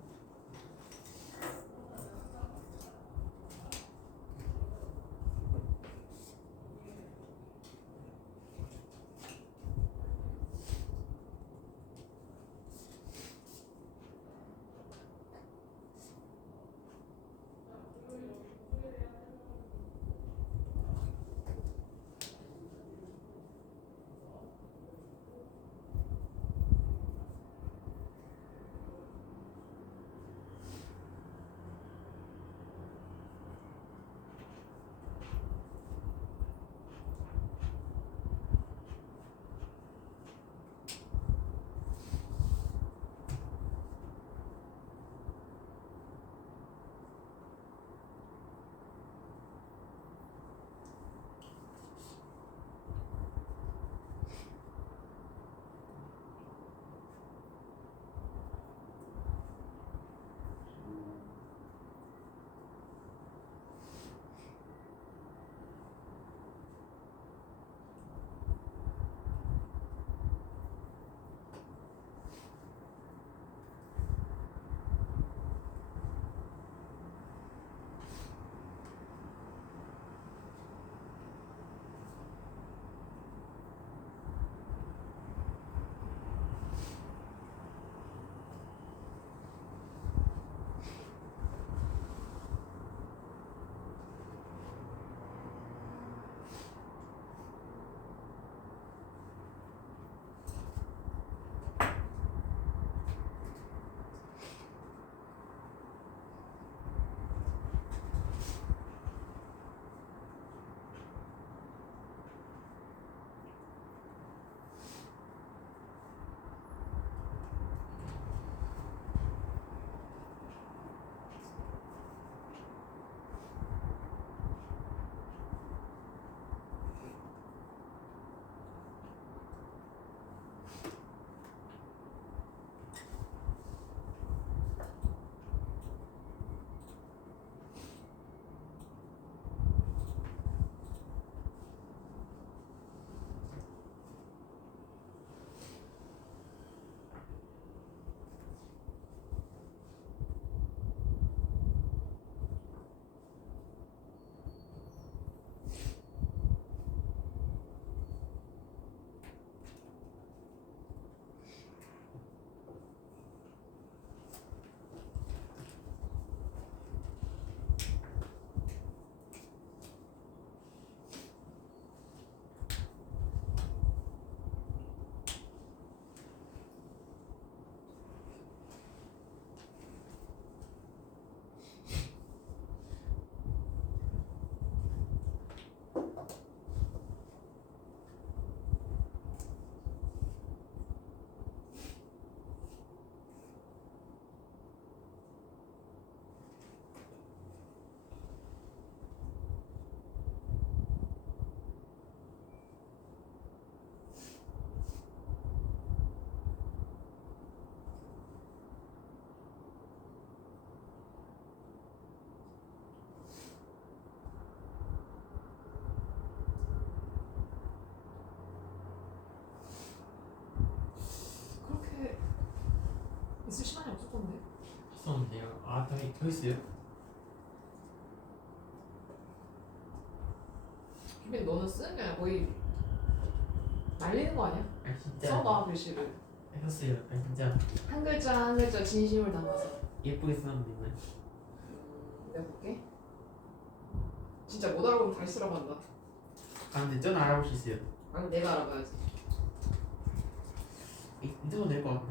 더 있어요? 김빈 너는 쓰는 게 아니라 거의 말리는 거 아니야? 아 진짜 써봐 글씨를. 했었어요. 아 진짜 한 글자 한 글자 진심을 담아서. 예쁘게 썼는데. 내가 볼게. 진짜 못 알아보면 다시 쓰라고 한다. 아 근데 저는 알아볼 수 있어요. 아니 내가 알아봐야지. 이쪽은 될 것 같아.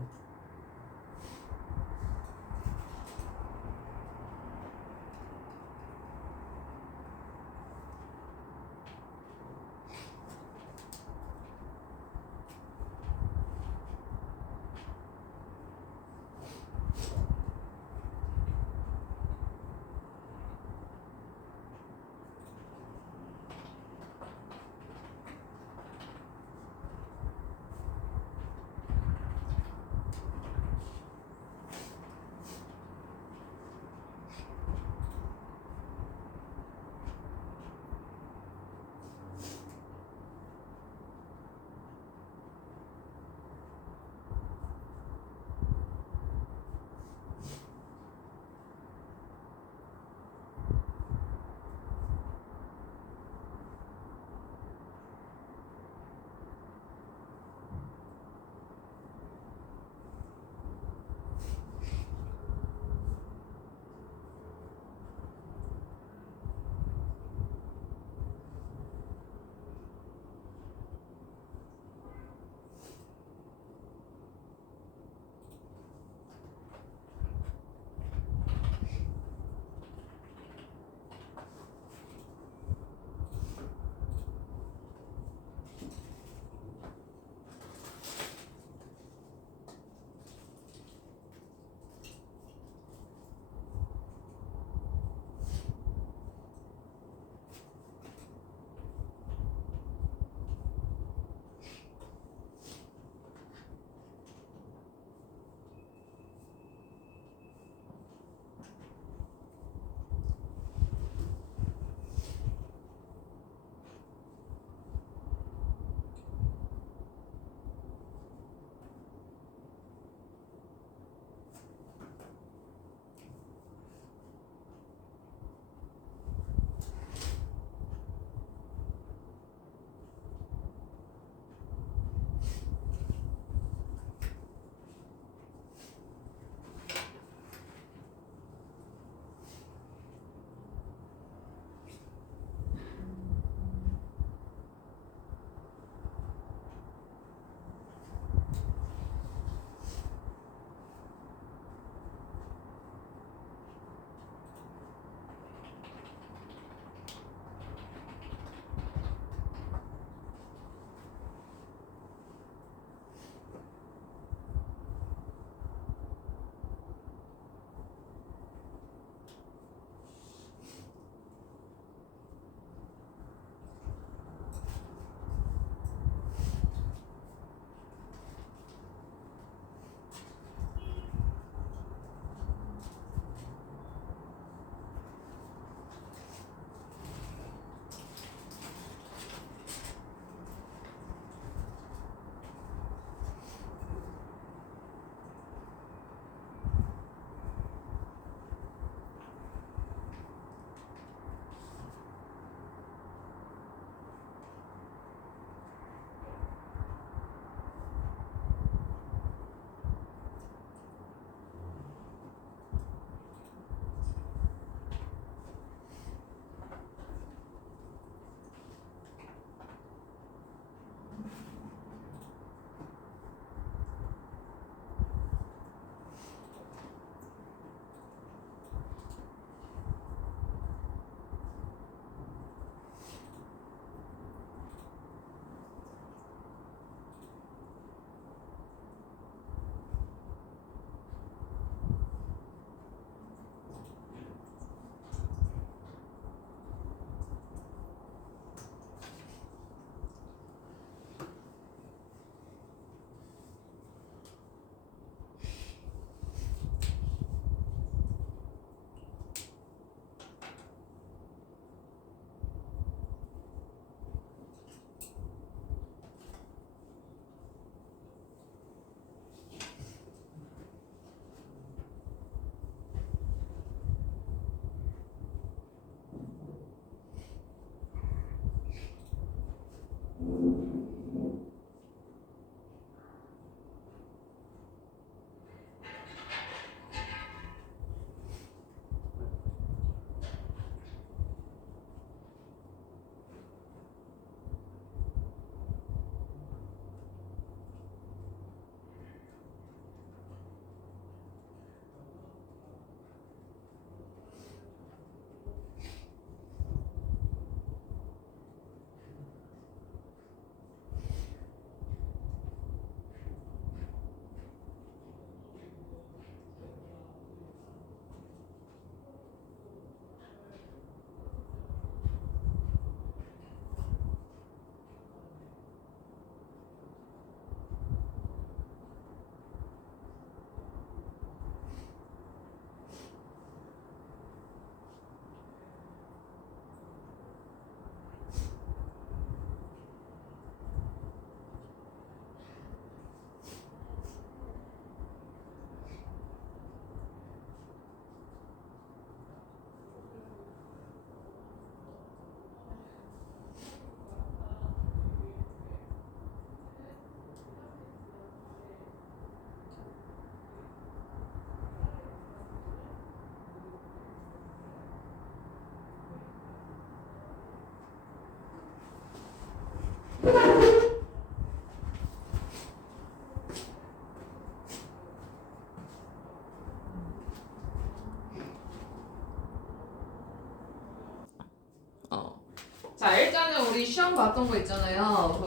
자, 일단은 우리 시험 봤던 거 있잖아요.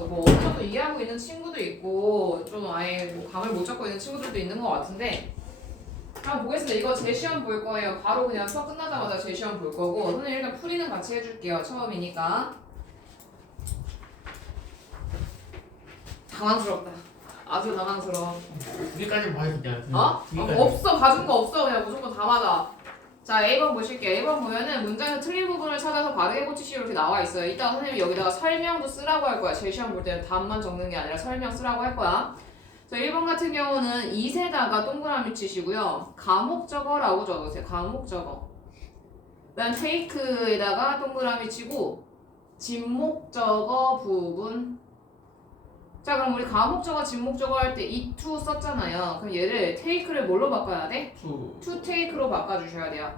뭐 어느 정도 이해하고 있는 친구도 있고 좀 아예 뭐 감을 못 잡고 있는 친구들도 있는 것 같은데 한번 보겠습니다. 이거 제 시험 볼 거예요. 바로 그냥 수업 끝나자마자 제 시험 볼 거고 선생님 일단 풀이는 같이 해줄게요. 처음이니까. 당황스럽다. 아주 당황스러워. 두 개까지는 봐도 되냐? 어? 두 개까지. 없어. 봐준 거 없어. 그냥 무조건 다 맞아. 자, A번 보실게요. A번 보면은 문장에서 틀린 부분을 찾아서 바르게 고치시오 이렇게 나와 있어요. 이따가 선생님이 여기다가 설명도 쓰라고 할 거야. 제 시험 볼 때는 답만 적는 게 아니라 설명 쓰라고 할 거야. 자, 1번 같은 경우는 이세다가 동그라미 치시고요. 가목적어라고 적으세요. 가목적어. 그다음 take에다가 동그라미 치고 진목적어 부분. 자, 그럼 우리 가목적어, 진목적어 할 때 이 to 썼잖아요. 그럼 얘를 take를 뭘로 바꿔야 돼? to take로 바꿔주셔야 돼요.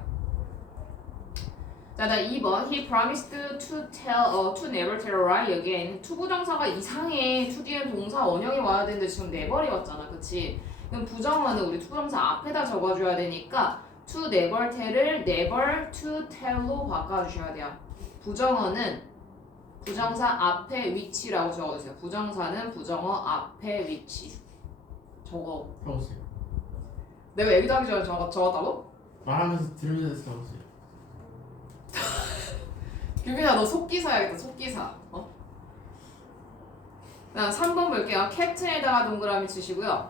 자, 나 2번 He promised to never tell a lie again. to 부정사가 이상해. to 뒤엔 동사 원형이 와야 되는데 지금 never이 왔잖아. 그치? 그럼 부정어는 우리 to 부정사 앞에다 적어줘야 되니까 to never tell을 never to tell로 바꿔주셔야 돼요. 부정어는 부정사 앞에 위치라고 적어주세요. 부정사는 부정어 앞에 위치. 적어. 적었어요. 내가 얘기도 하기 전에 적었다고? 말하면서 들으면서 적었어요. 규빈아 너 속기사야겠다. 속기사. 어? 그다음 3번 볼게요. 캡틴에다가 동그라미 치시고요.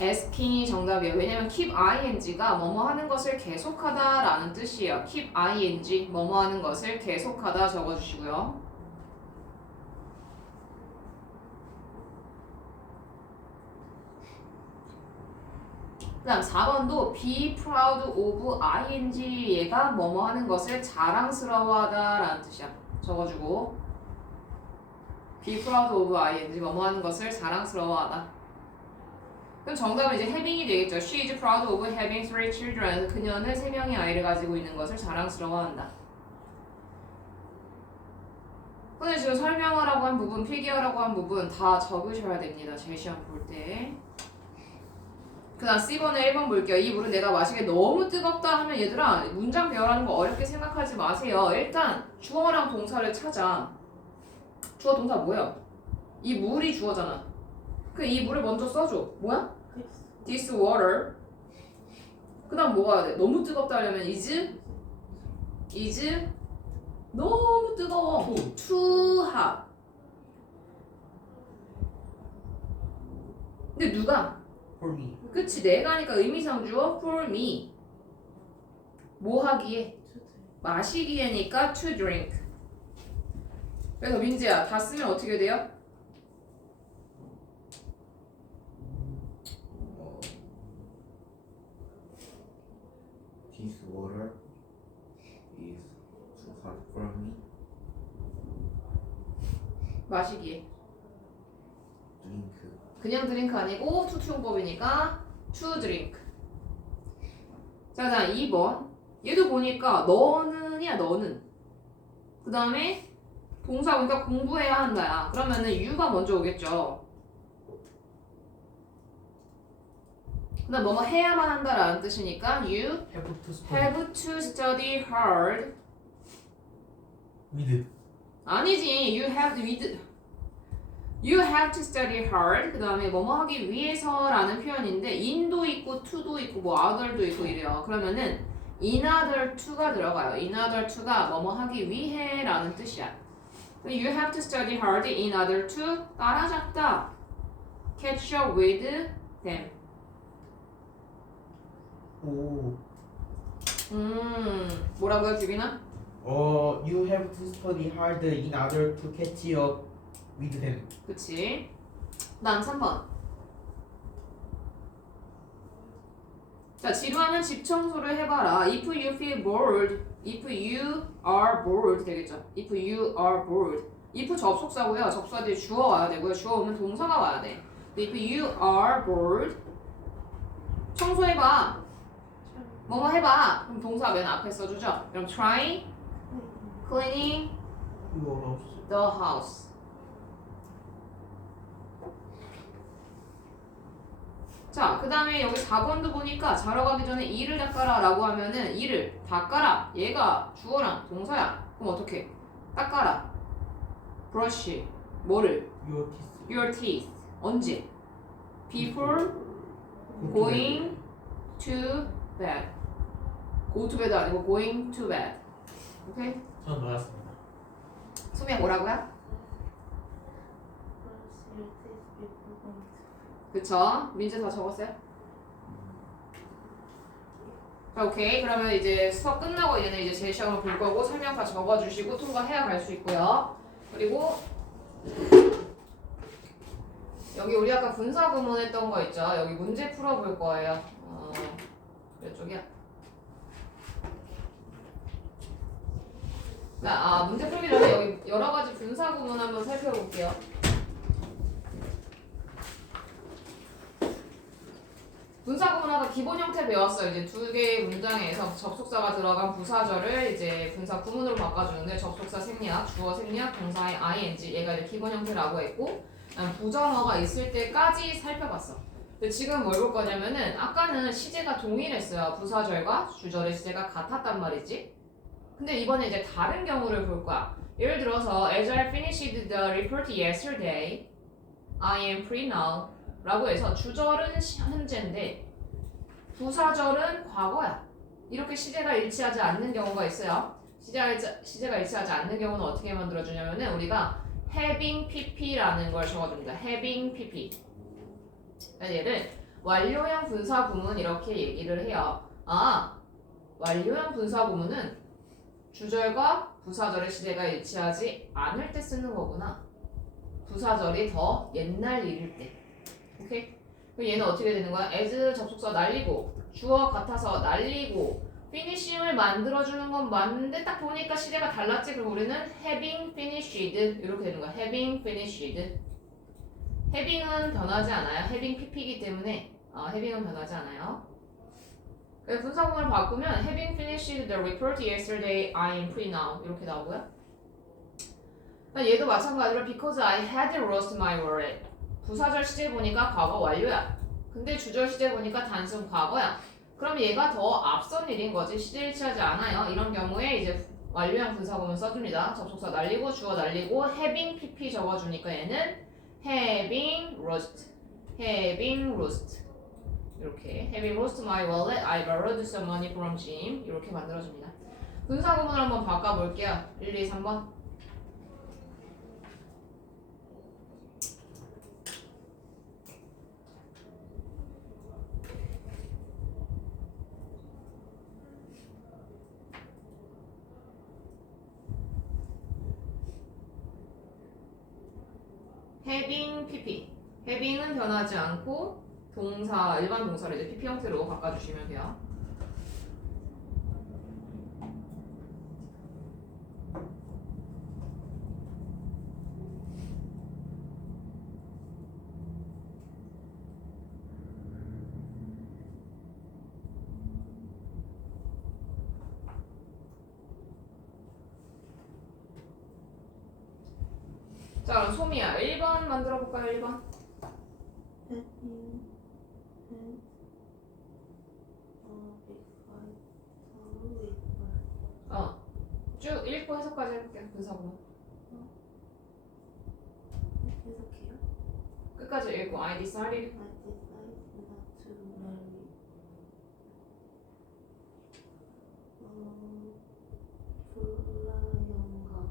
asking이 정답이에요. 왜냐면 keep ing가 뭐뭐 하는 것을 계속하다 라는 뜻이에요. keep ing 뭐뭐 하는 것을 계속하다 적어주시고요. 그 다음 4번도 be proud of ing 얘가 뭐뭐 하는 것을 자랑스러워하다 라는 뜻이야. 적어주고 be proud of ing 뭐뭐 하는 것을 자랑스러워하다. 그럼 정답은 이제 having이 되겠죠. She is proud of having 3 children. 그녀는 3명의 아이를 가지고 있는 것을 자랑스러워한다. 근데 지금 설명하라고 한 부분, 필기하라고 한 부분 다 적으셔야 됩니다. 제 시험 볼 때. 그 다음 C번에 1번 볼게요. 이 물은 내가 마시기에 너무 뜨겁다 하면 얘들아 문장 배열하는 거 어렵게 생각하지 마세요. 일단 주어랑 동사를 찾아. 주어 동사 뭐야? 이 물이 주어잖아. 그 이 물을 먼저 써줘. 뭐야? This water. 그 다음 뭐가 해야 돼? 너무 뜨겁다 하려면 is 너무 뜨거워. too hot. 근데 누가? For me. 그치 내가 하니까 의미상 주어 for me. 뭐 하기에? 마시기에니까 to drink. 그래서 민지야 다 쓰면 어떻게 돼요? This water is too hot for me. 마시기에. Drink. 그냥 드링크 아니고 투투용법이니까 to drink. 자, 그다음 2번. 얘도 보니까 너는이야 너는. 그 다음에 동사 보니까 공부해야 한다야. 그러면은 you가 먼저 오겠죠. 그다음 뭐뭐 해야만 한다라는 뜻이니까 you Have to study. have to study hard. With. 아니지. You have to study hard. 그 다음에 뭐뭐 하기 위해서라는 표현인데 in도 있고 to도 있고 뭐 other도 있고 이래요. 그러면은 in order to가 들어가요. in order to가 뭐뭐 하기 위해라는 뜻이야. You have to study hard in order to 따라잡다. catch up with them. 오. 뭐라고요, 규빈아? You have to study hard in order to catch up with them. 그치. 다음 3번. 자, 지루하면 집 청소를 해봐라. If you feel bored, if you are bored 되겠죠. If you are bored. if 접속사고요. 접속사 뒤에 주어 와야 되고요. 주어 오면 동사가 와야 돼. If you are bored, 청소해봐. 뭐뭐 해봐. 그럼 동사 맨 앞에 써주죠. 그럼 try cleaning 이거 어렵지. the house. 자, 그 다음에 여기 4번도 보니까 자러 가기 전에 이를 닦아라 라고 하면은 이를 닦아라. 얘가 주어랑 동사야. 그럼 어떻게? 닦아라. brush. 뭐를? Your teeth. your teeth. 언제? before going to bed. go to bed 아니고 going to bed. 오케이? 저는 몰랐습니다. 소미야 뭐라고요? 그쵸? 민재 다 적었어요? 자, 오케이. 그러면 이제 수업 끝나고 얘는 이제 제 시험을 볼 거고 설명 다 적어주시고 통과해야 갈 수 있고요. 그리고 여기 우리 아까 분사 구문했던 거 있죠? 여기 문제 풀어볼 거예요. 몇 쪽이야? 문제 풀기 전에 여기 여러 가지 분사 구문 한번 살펴볼게요. 분사 구문 아까 기본 형태 배웠어요. 이제 두 개의 문장에서 접속사가 들어간 부사절을 이제 분사 구문으로 바꿔주는데 접속사 생략, 주어 생략, 동사의 ing 얘가 이제 기본 형태라고 했고 부정어가 있을 때까지 살펴봤어. 근데 지금 뭘 볼 거냐면은 아까는 시제가 동일했어요. 부사절과 주절의 시제가 같았단 말이지. 근데 이번에 이제 다른 경우를 볼 거야. 예를 들어서 As I finished the report yesterday, I am free now 라고 해서 주절은 현재인데 부사절은 과거야. 이렇게 시제가 일치하지 않는 경우가 있어요. 시제가 일치하지 않는 경우는 어떻게 만들어주냐면은 우리가 having pp라는 걸 적어줍니다. having pp. 얘를 완료형 분사 구문 이렇게 얘기를 해요. 완료형 분사 구문은 주절과 부사절의 시제가 일치하지 않을 때 쓰는 거구나. 부사절이 더 옛날 일일 때. 오케이? 그럼 얘는 어떻게 되는 거야? as 접속사 날리고 주어 같아서 날리고 finishing을 만들어주는 건 맞는데 딱 보니까 시제가 달랐지. 그럼 우리는 having finished 이렇게 되는 거야. having finished. having은 변하지 않아요. having pp이기 때문에 having은 변하지 않아요. 분사구문을 바꾸면 having finished the report yesterday, I am free now 이렇게 나오고요. 얘도 마찬가지로 because I had lost my wallet. 부사절 시제 보니까 과거 완료야. 근데 주절 시제 보니까 단순 과거야. 그럼 얘가 더 앞선 일인 거지. 시제 일치하지 않아요. 이런 경우에 이제 완료형 분사구문 써줍니다. 접속사 날리고 주어 날리고 having pp 적어주니까 얘는 having lost 이렇게 having lost my wallet, I borrowed some money from Jim 이렇게 만들어줍니다. 분사구문을 한번 바꿔볼게요. 1, 2, 3번. having pp. having은 변하지 않고 동사, 일반 동사를 이제 pp 형태로 바꿔주시면 돼요. 자, 그럼 소미야 1번 만들어 볼까요? 1번. 쭉 읽고 해석까지 해볼게요. 분사구문. 해석해요? 끝까지 읽고 I decided I decide not to marry. 불라영과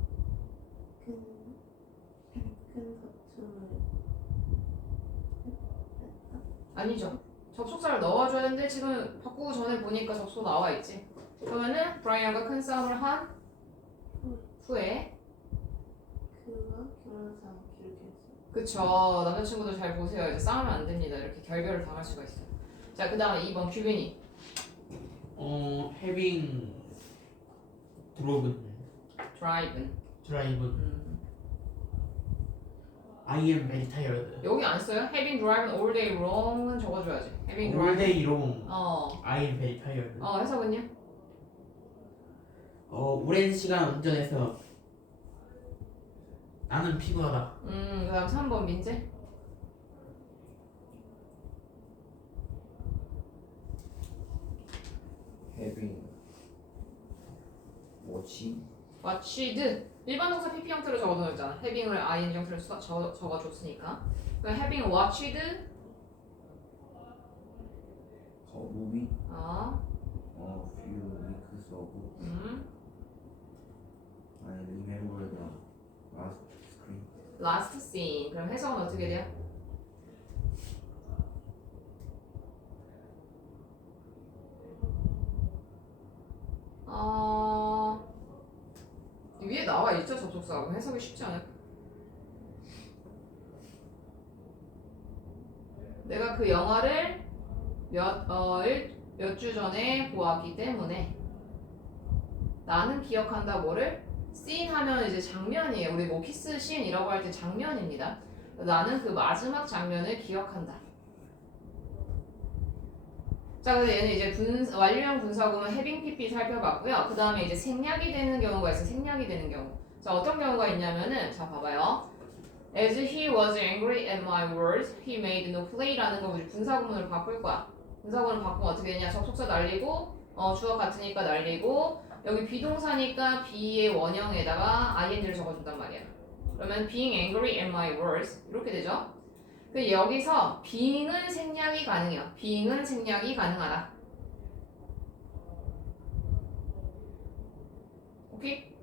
큰 사투를 했다. 아니죠. 접속사를 넣어줘야 되는데 지금 바꾸고 전에 보니까 접속 나와 있지. 그러면은 브라이언과 큰 싸움을 한 후에 그와 결혼하지 않기 이렇게 했어. 그쵸. 남자친구들 잘 보세요. 이제 싸우면 안 됩니다. 이렇게 결별을 당할 수가 있어요. 자, 그 다음에 2번 규빈이. having driven driven. I am very tired. 여기 안 써요? having driven all day long은 적어줘야지. having all driven. day long. 어. I am very tired. 해석은요? 오랜 시간 운전해서 나는 피곤하다. 그 다음 3번 민재. having watching watched 일반 동사 PP 형태로 적어놓았잖아. having을 ing 형태로 적어줬으니까. 그럼 having watched movie 어, a few weeks ago I remember the last screen last scene. 그럼 해석은 어떻게 돼요? 위에 나와 있죠 접속사. 그럼 해석이 쉽지 않을까? 내가 그 영화를 몇 주 전에 보았기 때문에 나는 기억한다 뭐를? 씬 하면 이제 장면이에요. 우리 뭐 키스 씬이라고 할 때 장면입니다. 나는 그 마지막 장면을 기억한다. 자, 그래서 얘는 이제 완료형 분사구문 having pp 살펴봤고요. 그 다음에 이제 생략이 되는 경우가 있어요. 생략이 되는 경우. 자, 어떤 경우가 있냐면은 자, 봐봐요. As he was angry at my words, he made no play라는 거 우리 분사구문으로 바꿀 거야. 분사구문을 바꾸면 어떻게 되냐? 접속사 날리고 주어 같으니까 날리고 여기 비동사니까 be의 원형에다가 ing를 적어준단 말이야. 그러면 being angry at my words 이렇게 되죠. 그 여기서 being은 생략이 가능해요. being은 생략이 가능하다. 오케이?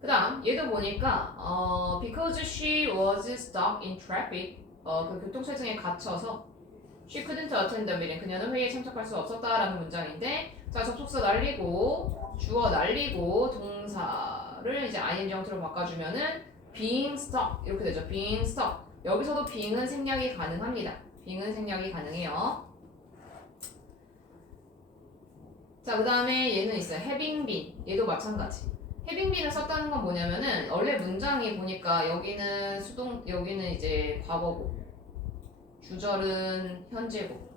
그 다음 얘도 보니까 because she was stuck in traffic 그 교통체증에 gat혀서 she couldn't attend the meeting 그녀는 회의에 참석할 수 없었다라는 문장인데 자 접속사 날리고 주어 날리고 동사를 이제 ing 형태로 바꿔주면은 being stuck 이렇게 되죠. being stuck 여기서도 being은 생략이 가능합니다. being은 생략이 가능해요. 자, 그 다음에 얘는 있어요. having been. 얘도 마찬가지. having been을 썼다는 건 뭐냐면은 원래 문장이 보니까 여기는 여기는 이제 과거고 주절은 현재고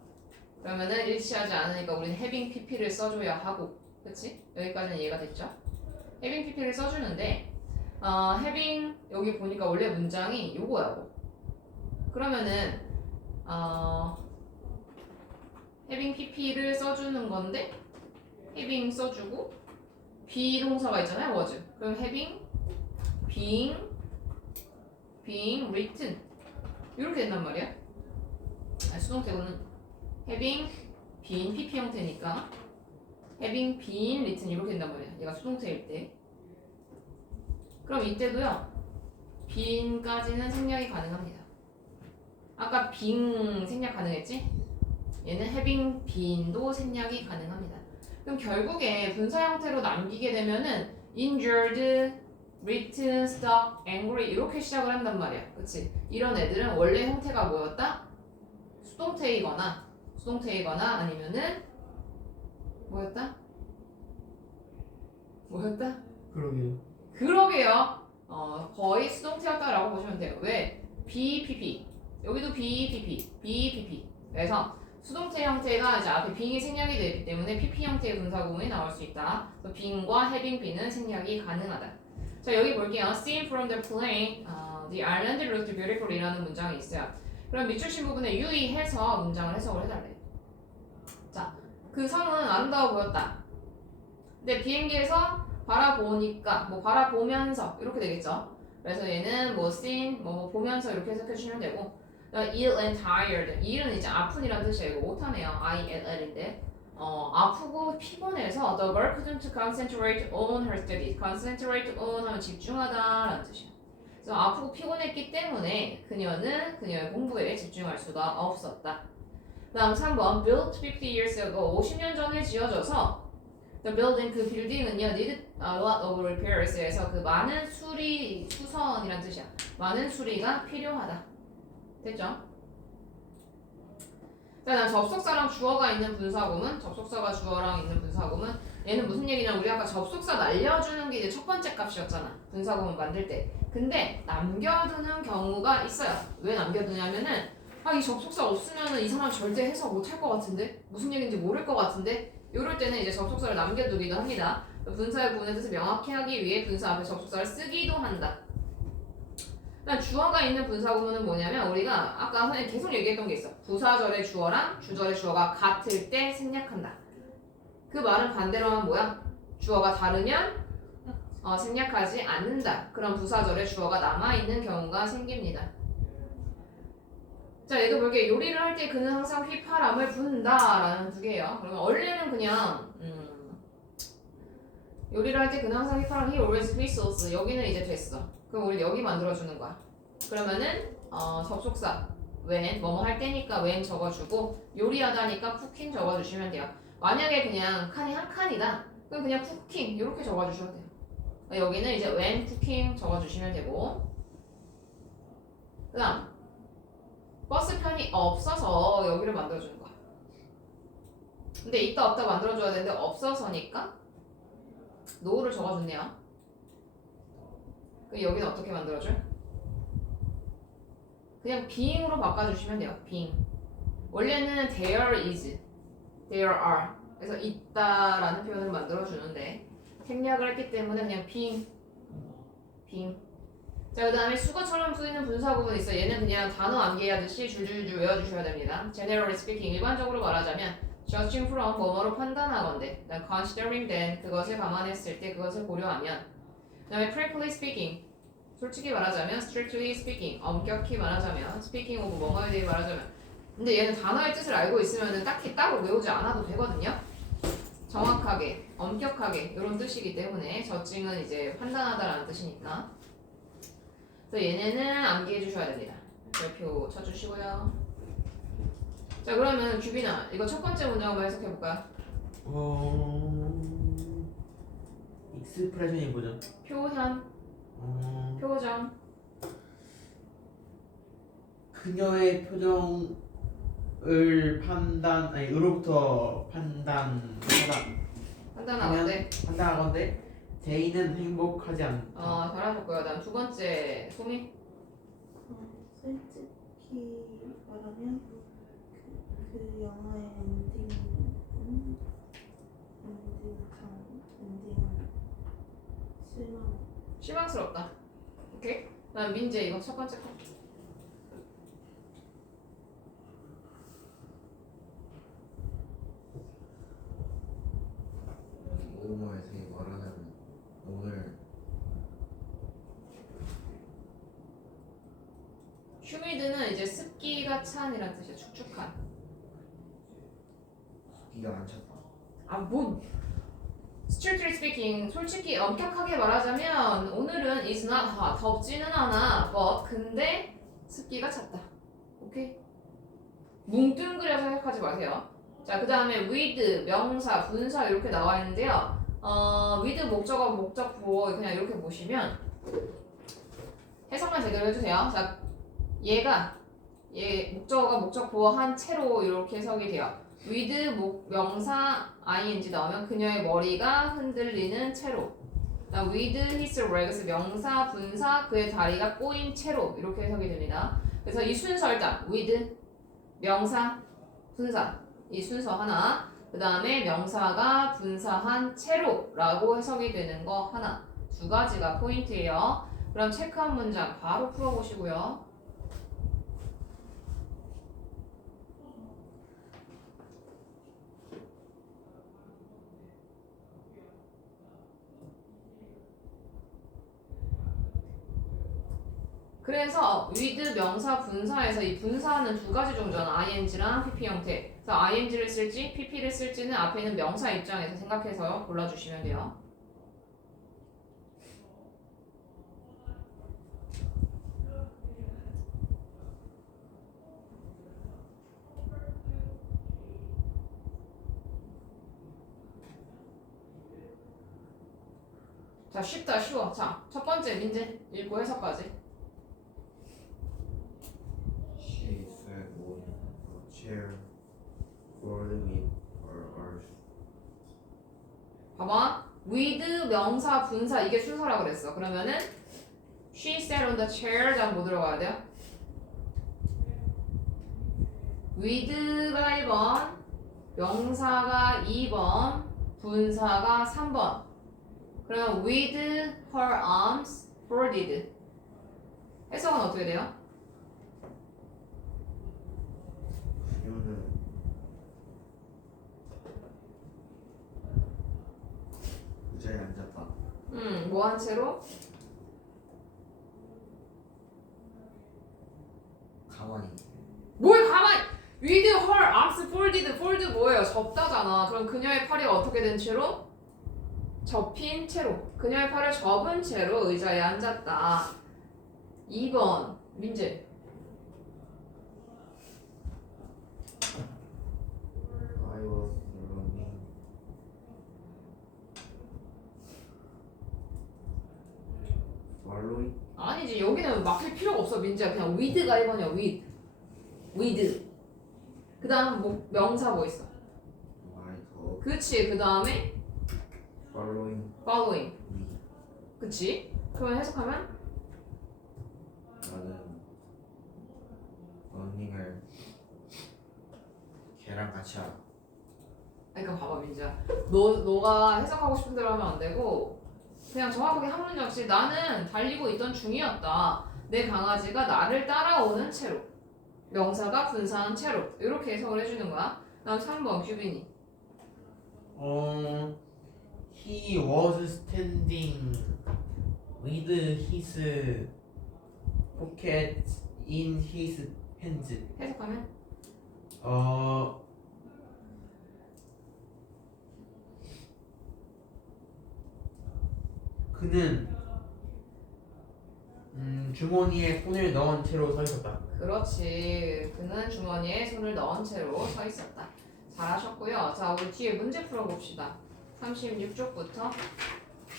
그러면은 일치하지 않으니까 우리는 having pp를 써줘야 하고 그치? 여기까지는 이해가 됐죠? having pp를 써주는데 having 여기 보니까 원래 문장이 요거야. 그러면은 having pp를 써주는 건데 having 써주고 비동사가 있잖아요. was. 그럼 having, being written 이렇게 된단 말이야. 수동태고는 having been pp 형태니까 having been written 이렇게 된단 말이야. 얘가 수동태일 때. 그럼 이때도요. been까지는 생략이 가능합니다. 아까 being 생략 가능했지? 얘는 having been도 생략이 가능합니다. 그럼 결국에 분사 형태로 남기게 되면은 injured, written, stuck, angry 이렇게 시작을 한단 말이야. 그치? 이런 애들은 원래 형태가 뭐였다? 수동태이거나 아니면은 뭐였다? 그러게요. 거의 수동태였다라고 보시면 돼요. 왜? BPP 여기도 BPP 그래서 수동태 형태가 이제 앞에 being이 생략이 되기 때문에 PP 형태의 분사구문이 나올 수 있다. 그래서 being과 having been은 생략이 가능하다. 자 여기 볼게요. Seen from the plane, the island looked beautiful 이라는 문장이 있어요. 그럼 밑줄 친 부분에 유의해서 문장을 해석을 해달래요. 자, 그 성은 아름다워 보였다. 근데 비행기에서 바라보니까 뭐 바라보면서 이렇게 되겠죠. 그래서 얘는 뭐 seen 뭐 보면서 이렇게 해석해 주시면 되고 ill and tired. ill은 이제 아픈이라는 뜻이에요. 이거 못하네요. ILL인데 아프고 피곤해서 the girl couldn't concentrate on her studies. concentrate on 하면 집중하다라는 뜻이에요. 그래서 아프고 피곤했기 때문에 그녀는 그녀의 공부에 집중할 수가 없었다. 다음 3번 built 50 years ago 50년 전에 지어져서 the building 그 빌딩은요 needed a lot of repairs 해서 그 많은 수선이란 뜻이야. 많은 수리가 필요하다. 됐죠? 자, 다음 접속사랑 주어가 있는 분사구문 접속사가 주어랑 있는 분사구문 얘는 무슨 얘기냐면 우리 아까 접속사 날려주는 게 이제 첫 번째 값이었잖아. 분사구문 만들 때. 근데 남겨두는 경우가 있어요. 왜 남겨두냐면은 이 접속사 없으면은 이 사람 절대 해석 못할 것 같은데 무슨 얘기인지 모를 것 같은데 이럴 때는 이제 접속사를 남겨두기도 합니다. 분사의 구문의 뜻을 명확히 하기 위해 분사 앞에 접속사를 쓰기도 한다. 주어가 있는 분사구문은 뭐냐면 우리가 아까 선생님 계속 얘기했던 게 있어. 부사절의 주어랑 주절의 주어가 같을 때 생략한다. 그 말은 반대로 하면 뭐야? 주어가 다르면 생략하지 않는다. 그런 부사절에 주어가 남아있는 경우가 생깁니다. 자, 얘도 볼게. 요리를 할 때 그는 항상 휘파람을 분다 라는 두 개예요. 그러면 원래는 그냥 요리를 할 때 그는 항상 휘파람 he always whistles. 여기는 이제 됐어. 그럼 우리 여기 만들어주는 거야. 그러면은 접속사 when 뭐뭐 할 때니까 when 적어주고 요리하다니까 cooking 적어주시면 돼요. 만약에 그냥 칸이 한 칸이다. 그럼 그냥 cooking 이렇게 적어주셔도 돼요. 여기는 이제 when cooking 적어주시면 되고 그다음 버스편이 없어서 여기를 만들어주는 거야. 근데 있다 없다 만들어줘야 되는데 없어서니까 노를 적어줬네요. 그럼 여기는 어떻게 만들어줘? 그냥 being으로 바꿔주시면 돼요. being. 원래는 there is, there are. 그래서 있다라는 표현을 만들어주는데 생략을 했기 때문에 그냥 being. 자, 그 다음에 수거처럼 쓰이는 분사 구문 있어. 얘는 그냥 단어 암기하듯이 줄줄줄 외워주셔야 됩니다. Generally speaking, 일반적으로 말하자면 judging from 뭐뭐로 판단하건대, considering then 그것을 감안했을 때 그것을 고려하면, 그 다음에 frankly speaking, 솔직히 말하자면 strictly speaking, 엄격히 말하자면 speaking of 뭐뭐에 대해 말하자면. 근데 얘는 단어의 뜻을 알고 있으면 딱히 따로 외우지 않아도 되거든요. 정확하게, 엄격하게 이런 뜻이기 때문에 저칭은 이제 판단하다라는 뜻이니까. 그래서 얘네는 암기해 주셔야 됩니다. 별표 쳐주시고요. 자, 그러면 규빈아, 이거 첫 번째 문제 한번 해석해 볼까요? 익스프레션이 뭐죠? 표현, 표정. 그녀의 표정을 으로부터 판단하건데. 판단하건대 제이는 행복하지 않다. 잘하셨고요. 그다음 두 번째 소미. 솔직히 말하면 그 영화의 엔딩은 실망스럽다. 오케이. 그다음 민재 이거 첫 번째 거. 뭐뭐에 대해 말하자면 오늘 휴미드는 이제 습기가 찬이란 뜻이야. 축축한. 기가 안 찼다. 뭐 strictly speaking, 솔직히 엄격하게 말하자면 오늘은 is not hot, 덥지는 않아. but 근데 습기가 찼다. 오케이? 뭉뚱그려서 생각하지 마세요. 자, 그 다음에 with, 명사, 분사 이렇게 나와 있는데요. with 목적어, 목적 보어 그냥 이렇게 보시면 해석만 제대로 해주세요. 자, 얘 목적어가 목적 보어한 채로 이렇게 해석이 돼요. with 명사 ing 나오면 그녀의 머리가 흔들리는 채로. with his legs 명사 분사 그의 다리가 꼬인 채로 이렇게 해석이 됩니다. 그래서 이 순서 일단 with 명사 분사 이 순서 하나, 그 다음에 명사가 분사한 채로라고 해석이 되는 거 하나, 두 가지가 포인트예요. 그럼 체크한 문장 바로 풀어보시고요. 그래서 with 명사 분사에서 이 분사하는 두 가지 종류는 ing랑 pp 형태. 그래서 ing를 쓸지 pp를 쓸지는 앞에 있는 명사 입장에서 생각해서 골라주시면 돼요. 자, 쉽다 쉬워. 자, 첫 번째 민재 읽고 해석까지. She sat on a chair falling with her arms. 봐봐. with 명사 분사 이게 순서라고 그랬어. 그러면은 she sat on the chair 다음 뭐 들어가야 돼요? with가 1번, 명사가 2번, 분사가 3번. 그러면 with her arms folded. 해석은 어떻게 돼요? 그녀는 뭐 한 채로? 가만히. 뭘 가만히 with her arms folded fold 뭐예요? 접다잖아. 그럼 그녀의 팔이 어떻게 된 채로? 접힌 채로. 그녀의 팔을 접은 채로 의자에 앉았다. 2번 민재. I was running. Following. 아니지 여기는 막힐 필요가 없어 민재야. 그냥 with가 1번이야 with. 그 다음 뭐 명사 뭐 있어? My dog. 그치 그 다음에 Following following. me. 그치? 그러면 해석하면 나는 러닝을 걔랑 같이 하라. 그러니까 봐봐 민재야. 너가 해석하고 싶은 대로 하면 안 되고 그냥 정확하게 한 문장씩 나는 달리고 있던 중이었다. 내 강아지가 나를 따라오는 채로. 명사가 분사한 채로. 이렇게 해석을 해주는 거야. 다음 3번 규빈이. He was standing with his pocket in his hands. 해석하면 그는 주머니에 손을 넣은 채로 서 있었다. 그렇지. 그는 주머니에 손을 넣은 채로 서 있었다. 잘하셨고요. 자 우리 뒤에 문제 풀어봅시다. 36쪽부터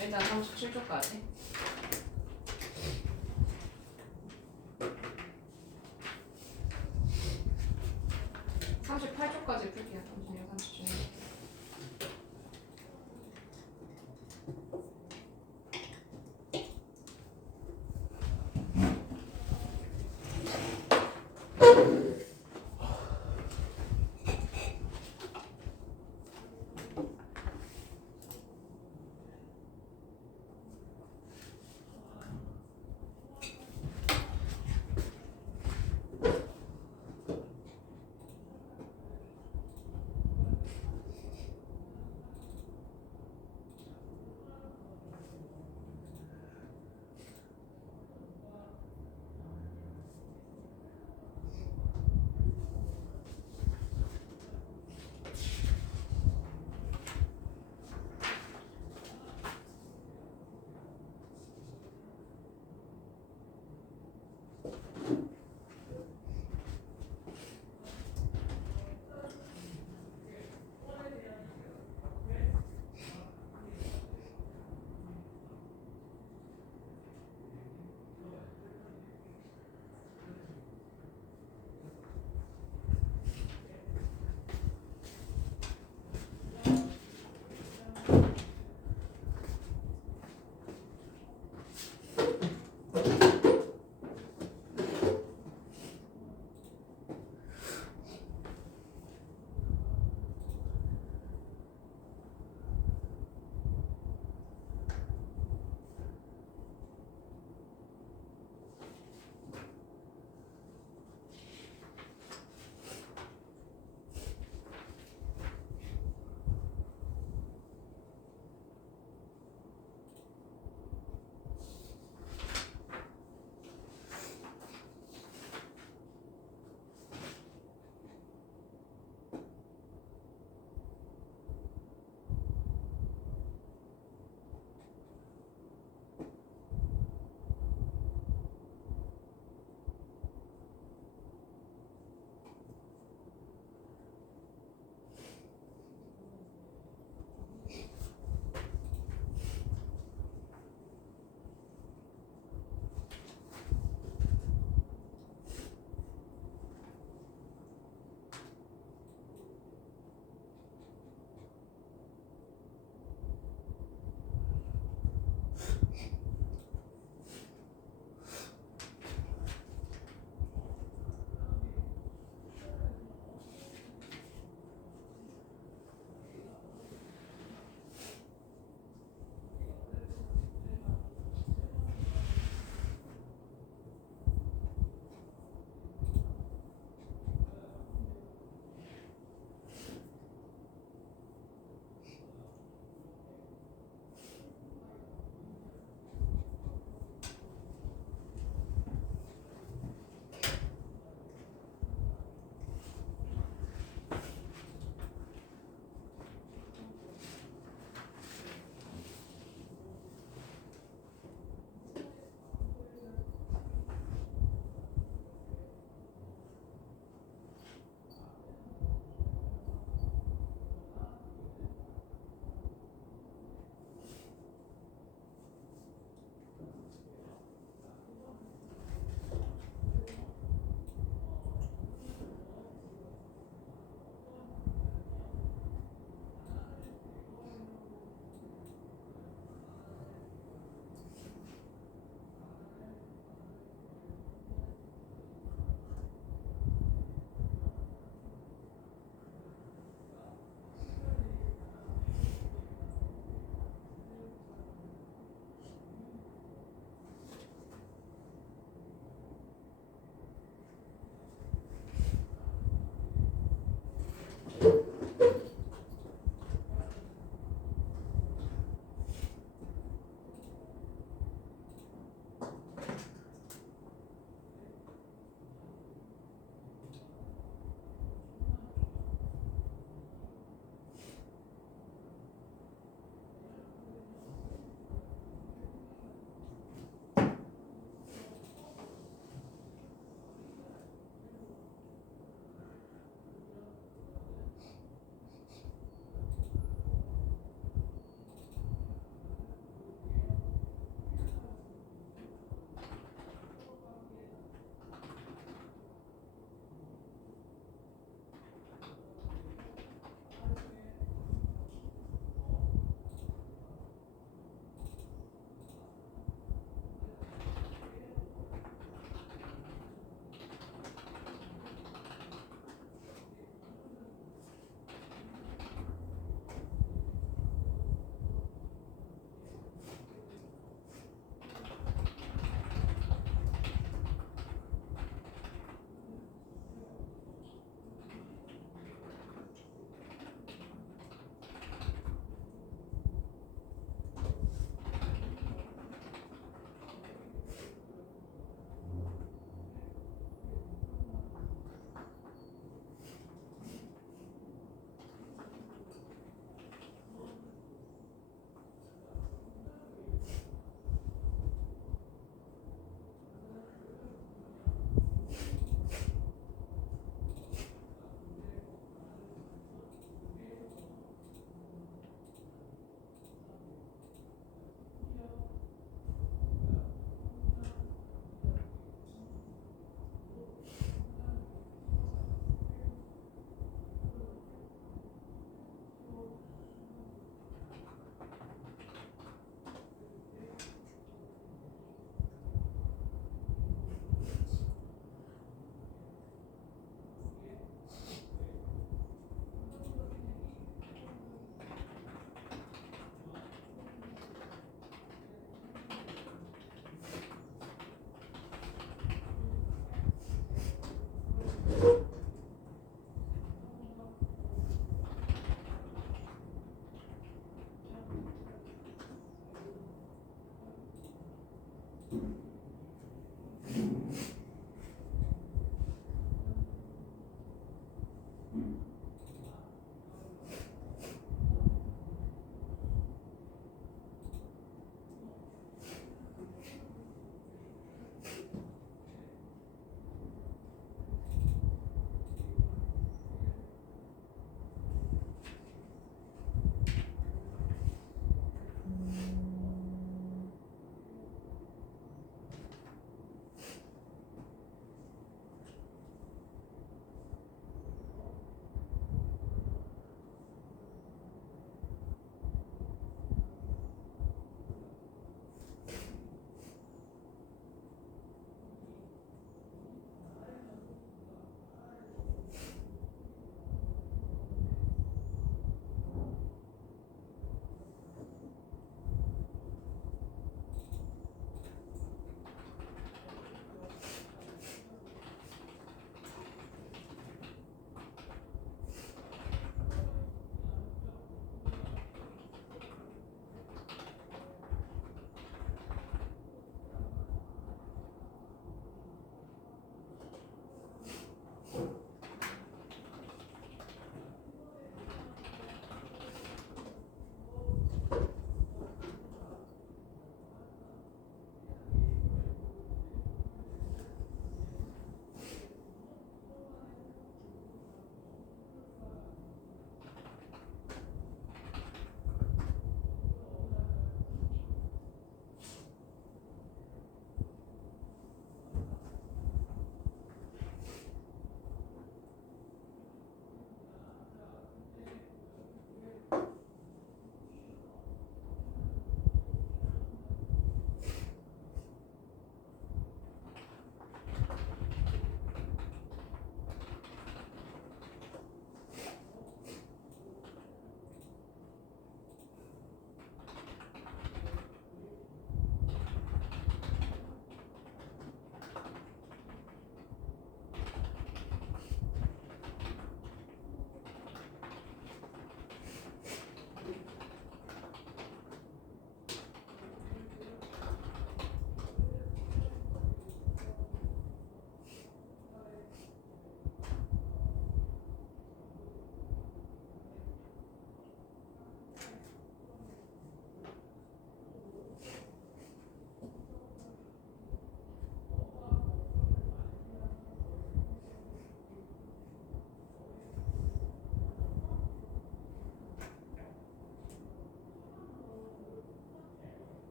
일단 37쪽까지. 38쪽까지 풀게요. 잠시만요. 37쪽.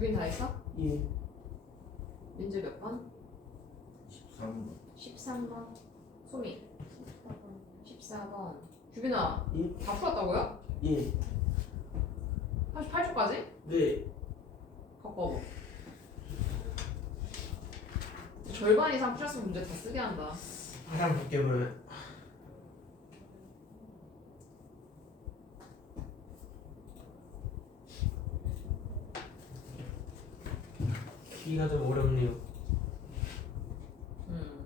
유빈 다 했어? 예. 민주 몇 번? 13번 13번. 소미 14번. 주빈아 예. 다 풀었다고요? 예. 38초까지? 네. 헛거부. 절반 이상 플러스 문제 다 쓰게 한다. 가장 볼게 그러면. B가 좀 어렵네요. 음.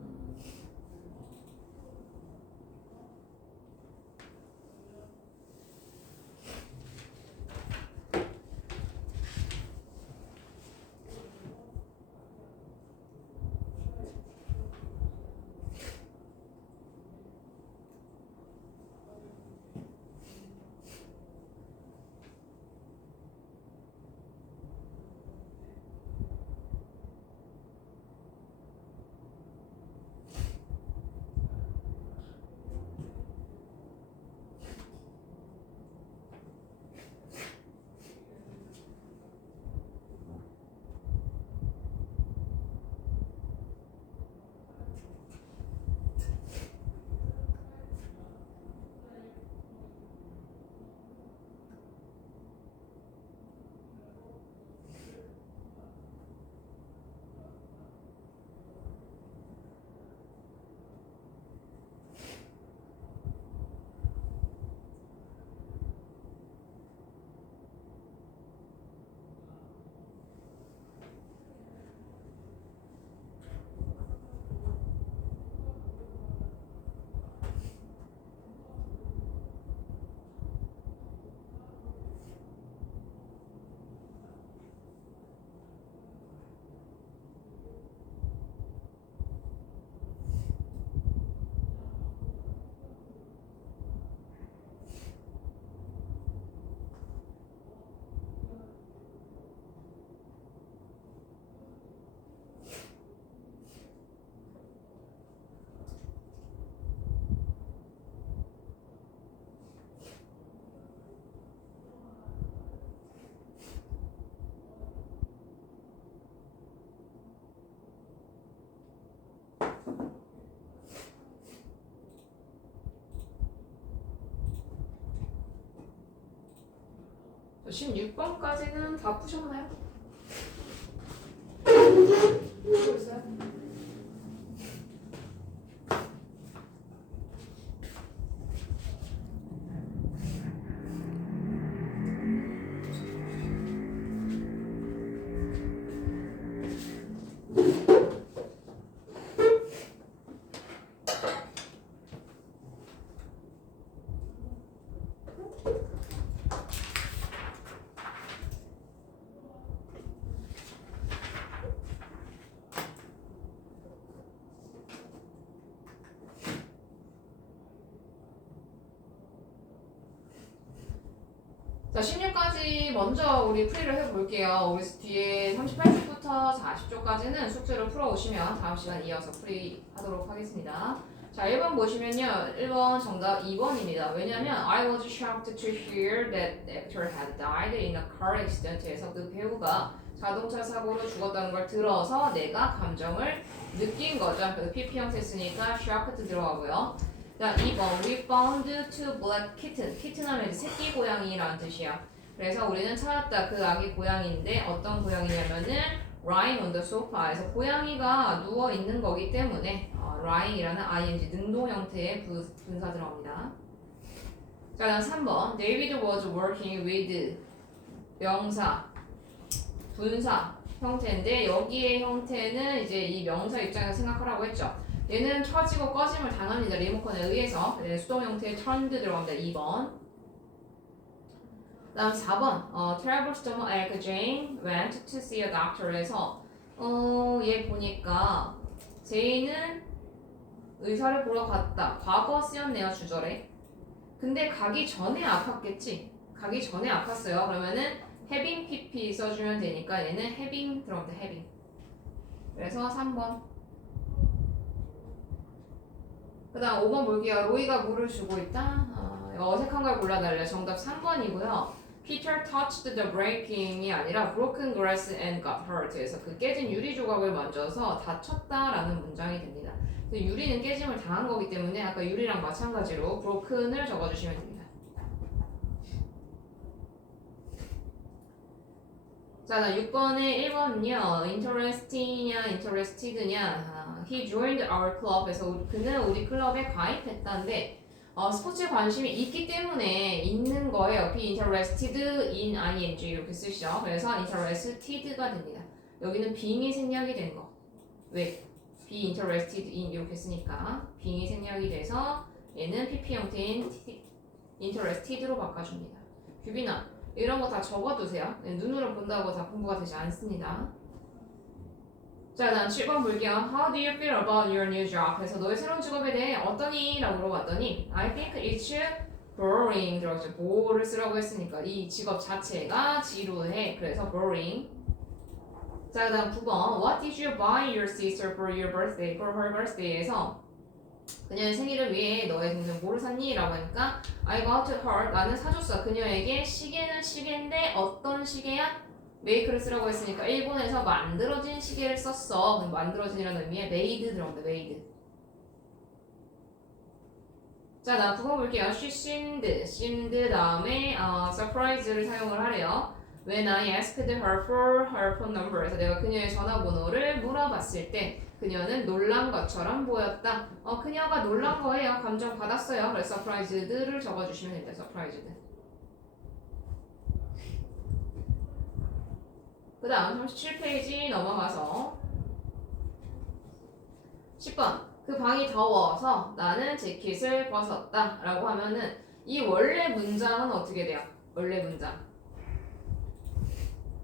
자, 16번까지는 다 푸셨나요? 푸고 있어요? 자, 16까지 먼저 우리 풀이를 해볼게요. 우리 뒤에 38쪽부터 40쪽까지는 숙제로 풀어오시면 다음 시간 이어서 풀이하도록 하겠습니다. 자, 1번 보시면요. 1번 정답 2번입니다. 왜냐면 I was shocked to hear that the actor had died in a car accident에서 그 배우가 자동차 사고로 죽었다는 걸 들어서 내가 감정을 느낀 거죠. 그래서 PP 형태 쓰니까 shocked 들어가고요. 자, 2번 We found two black kitten. kitten 하면 이제 새끼 고양이라는 뜻이야. 그래서 우리는 찾았다. 그 아기 고양이인데 어떤 고양이냐면은 lying on the sofa에서 고양이가 누워 있는 거기 때문에 lying이라는 ing 능동 형태의 분사 들어갑니다. 자, 다음 3번 David was working with 명사 분사 형태인데 여기의 형태는 이제 이 명사 입장에서 생각하라고 했죠. 얘는 켜지고 꺼짐을 당합니다. 리모컨에 의해서. 수동 형태의 turned 들어갑니다. 2번. 다음 4번. Terrible stomach ache Jane went to see a doctor에서 얘 보니까 제이는 의사를 보러 갔다. 과거 쓰였네요. 주절에. 근데 가기 전에 아팠겠지? 가기 전에 아팠어요. 그러면은 having pp 써주면 되니까 얘는 having 들어갑니다. having. 그래서 3번. 그 다음 5번 볼게요. 로이가 물을 주고 있다. 어색한 걸 골라달래. 정답 3번이고요. Peter touched the breaking이 아니라 broken glass and got hurt. 그래서 그 깨진 유리 조각을 만져서 다쳤다라는 문장이 됩니다. 유리는 깨짐을 당한 거기 때문에 아까 유리랑 마찬가지로 broken을 적어주시면 됩니다. 자, 나 6번에 1번은요. interesting이냐, interested냐. He joined our club. 그래서 그는 우리 클럽에 가입했다는데 스포츠에 관심이 있기 때문에 있는 거예요. be interested in ing 이렇게 쓰시죠. 그래서 interested가 됩니다. 여기는 being이 생략이 된 거. 왜? be interested in 이렇게 쓰니까 being이 생략이 돼서 얘는 pp 형태인 interested로 바꿔줍니다. 규빈아, 이런 거 다 적어두세요. 눈으로 본다고 다 공부가 되지 않습니다. 자, 다음 7번 볼게요. How do you feel about your new job? 그래서 너의 새로운 직업에 대해 어떠니? 라고 물어봤더니 I think it's boring. 들어갔죠. bore를 쓰라고 했으니까 이 직업 자체가 지루해. 그래서 boring. 자, 다음 9번 What did you buy your sister for your birthday? For her birthday에서 그녀의 생일을 위해 너의 동생 뭐를 샀니? 라고 하니까 I got her. 나는 사줬어. 그녀에게 시계는 시계인데 어떤 시계야? make를 쓰라고 했으니까 일본에서 만들어진 시계를 썼어. 그럼 만들어진이라는 의미의 made 들어갑니다. made. 자, 나 9번 볼게요. She seemed 다음에 surprise를 사용을 하래요. When I asked her for her phone number. 그래서 내가 그녀의 전화번호를 물어봤을 때 그녀는 놀란 것처럼 보였다. 그녀가 놀란 거예요. 감정 받았어요. 그래서 surprised를 적어주시면 됩니다. surprised. 그 다음 37페이지 넘어가서 10번 그 방이 더워서 나는 재킷을 벗었다 라고 하면은 이 원래 문장은 어떻게 돼요? 원래 문장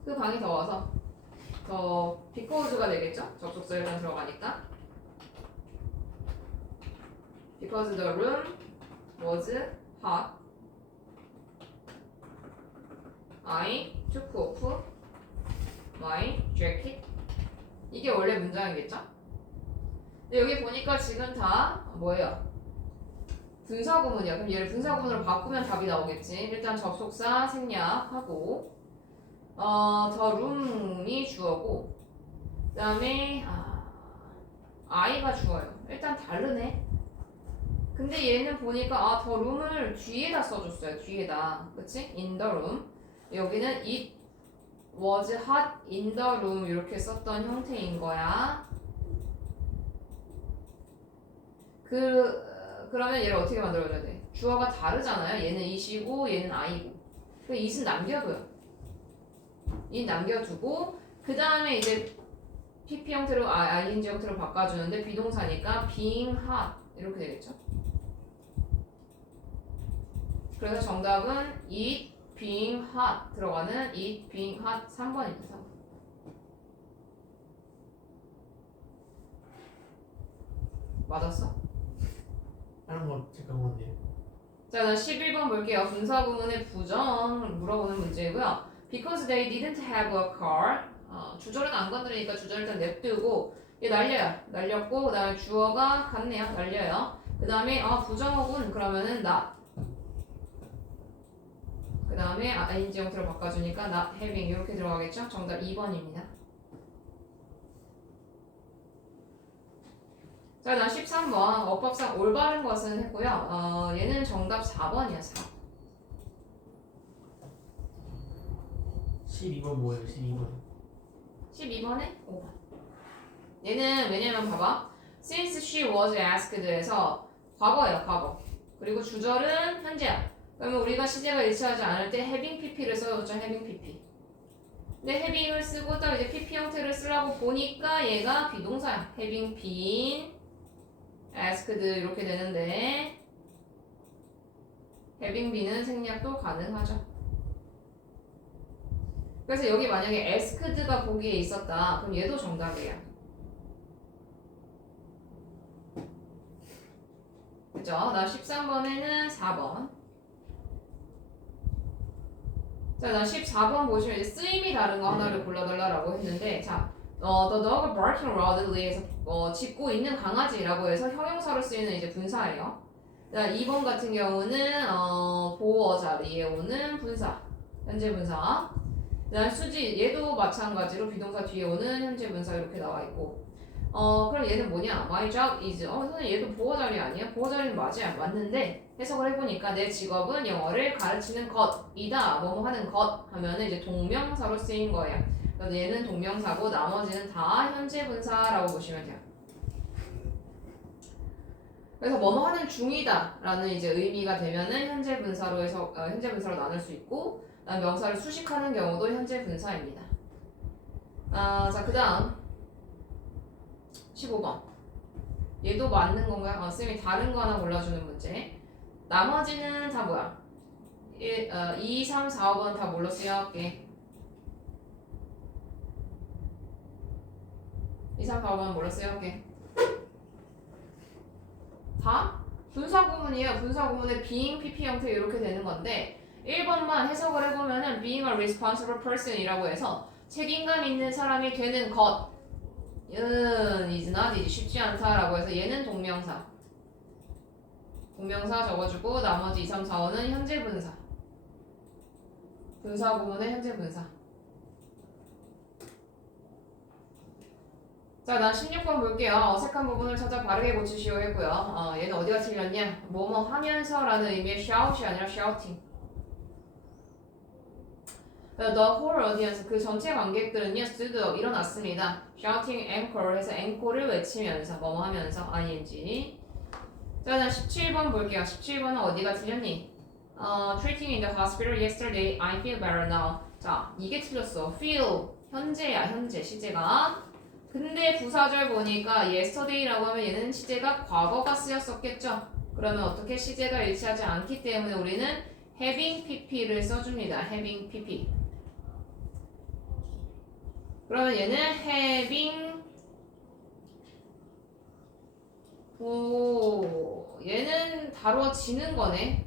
그 방이 더워서 because가 되겠죠? 접속사 일단 들어가니까 because the room was hot I took off my jacket 이게 원래 문장이겠죠? 근데 여기 보니까 지금 다 뭐예요? 분사구문이야. 그럼 얘를 분사구문으로 바꾸면 답이 나오겠지. 일단 접속사 생략하고 the room이 주어고 그 다음에 I가 주어요. 일단 다르네. 근데 얘는 보니까 the room을 뒤에다 써줬어요. 뒤에다. 그치? in the room 여기는 it was hot in the room 이렇게 썼던 형태인 거야. 그러면 얘를 어떻게 만들어줘야 돼? 주어가 다르잖아요. 얘는 it이고 얘는 I고. 그 it은 남겨둬요. it 남겨두고 그 다음에 이제 PP 형태로 ing 형태로 바꿔주는데 비동사니까 being hot 이렇게 되겠죠. 그래서 정답은 it being hot 들어가는 it being hot 3번입니다. 3번. 맞았어? 다른 거 잠깐만요. 자, 나 11번 볼게요. 분사구문의 부정 물어보는 문제고요. Because they didn't have a car. 주절은 안 건드리니까 주절 일단 냅두고 얘 날려요. 날렸고 그 다음에 주어가 같네요. 날려요. 그 다음에 부정어군 그러면은 not. 그 다음에 ing 형태로 바꿔주니까 not having 이렇게 들어가겠죠? 정답 2번입니다. 자, 나 13번 어법상 올바른 것은 했고요. 얘는 정답 4번이야. 4. 12번 뭐예요? 12번. 12번에 5번. 얘는 왜냐면 봐봐. Since she was asked에서 과거예요. 과거. 그리고 주절은 현재야. 그러면 우리가 시제가 일치하지 않을 때 having pp를 써줬죠. having pp. 근데 having을 쓰고 딱 이제 pp 형태를 쓰려고 보니까 얘가 비동사야. having been asked 이렇게 되는데 having been은 생략도 가능하죠. 그래서 여기 만약에 asked가 보기에 있었다. 그럼 얘도 정답이에요. 그죠? 나 13번에는 4번. 자, 나 14번 보시면 이제 쓰임이 다른 거 하나를 골라달라고 했는데, 자, the dog barking loudly에서 짖고 있는 강아지라고 해서 형용사로 쓰이는 이제 분사예요. 자, 2번 같은 경우는 보어 자리에 오는 분사, 현재 분사. 그다음 수지 얘도 마찬가지로 비동사 뒤에 오는 현재 분사 이렇게 나와 있고, 그럼 얘는 뭐냐? My job is. 선생님 얘도 보호 자리 아니야? 보호 자리는 맞는데 해석을 해보니까 내 직업은 영어를 가르치는 것이다. 뭐뭐 하는 것 하면은 이제 동명사로 쓰인 거예요. 그래서 얘는 동명사고 나머지는 다 현재 분사라고 보시면 돼요. 그래서 뭐뭐 하는 중이다라는 이제 의미가 되면은 현재 분사로 해서 현재 분사로 나눌 수 있고, 명사를 수식하는 경우도 현재 분사입니다. 자 그다음 15번. 얘도 맞는 건가요? 쌤이 다른 거 하나 골라주는 문제. 나머지는 다 뭐야? 2, 3, 4, 5번 다 뭘로 쓰여할게? 2, 3, 4, 5번 뭘로 쓰여할게? 다? 분사구문이에요. 분사구문의 being, pp 형태 이렇게 되는 건데 1번만 해석을 해보면은 being a responsible person이라고 해서 책임감 있는 사람이 되는 것 is not easy, 쉽지 않다라고 해서 얘는 동명사 적어주고 나머지 2, 3, 4, 5는 현재 분사 분사 부분의 현재 분사. 자, 난 16번 볼게요. 어색한 부분을 찾아 바르게 고치시오 했고요. 얘는 어디가 틀렸냐? 뭐뭐 하면서 라는 의미의 shout이 아니라 shouting. The whole audience, 그 전체 관객들은요, stood up, 일어났습니다. shouting encore 해서 앵콜을 외치면서, 뭐뭐 하면서, ing. 자, 난 17번 볼게요. 17번은 어디가 틀렸니? treating in the hospital yesterday, I feel better now. 자, 이게 틀렸어. feel, 현재야, 현재, 시제가. 근데 부사절 보니까 yesterday라고 하면 얘는 시제가 과거가 쓰였었겠죠? 그러면 어떻게 시제가 일치하지 않기 때문에 우리는 having pp를 써줍니다. having pp. 그러면 얘는 having 얘는 다뤄지는 거네.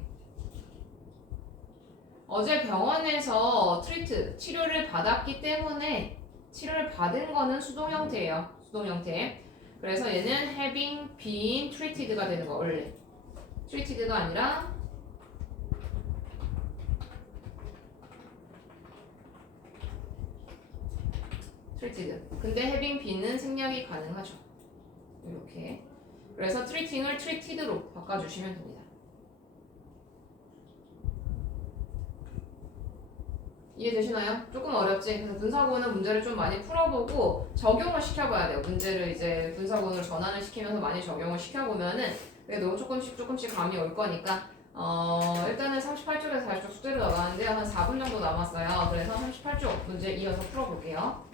어제 병원에서 트리트, 치료를 받았기 때문에 치료를 받은 거는 수동 형태예요. 수동 형태. 그래서 얘는 having been treated가 되는 거 원래. treated가 아니라 treated. 근데 having been은 생략이 가능하죠. 이렇게. 그래서 treating을 treated로 바꿔주시면 됩니다. 이해되시나요? 조금 어렵지? 그래서 분사구문은 문제를 좀 많이 풀어보고 적용을 시켜봐야 돼요. 문제를 이제 분사구문으로 전환을 시키면서 많이 적용을 시켜보면은 그래도 조금씩 감이 올 거니까 일단은 38쪽에서 40쪽 숙제를 나가는데 한 4분 정도 남았어요. 그래서 38쪽 문제 이어서 풀어볼게요.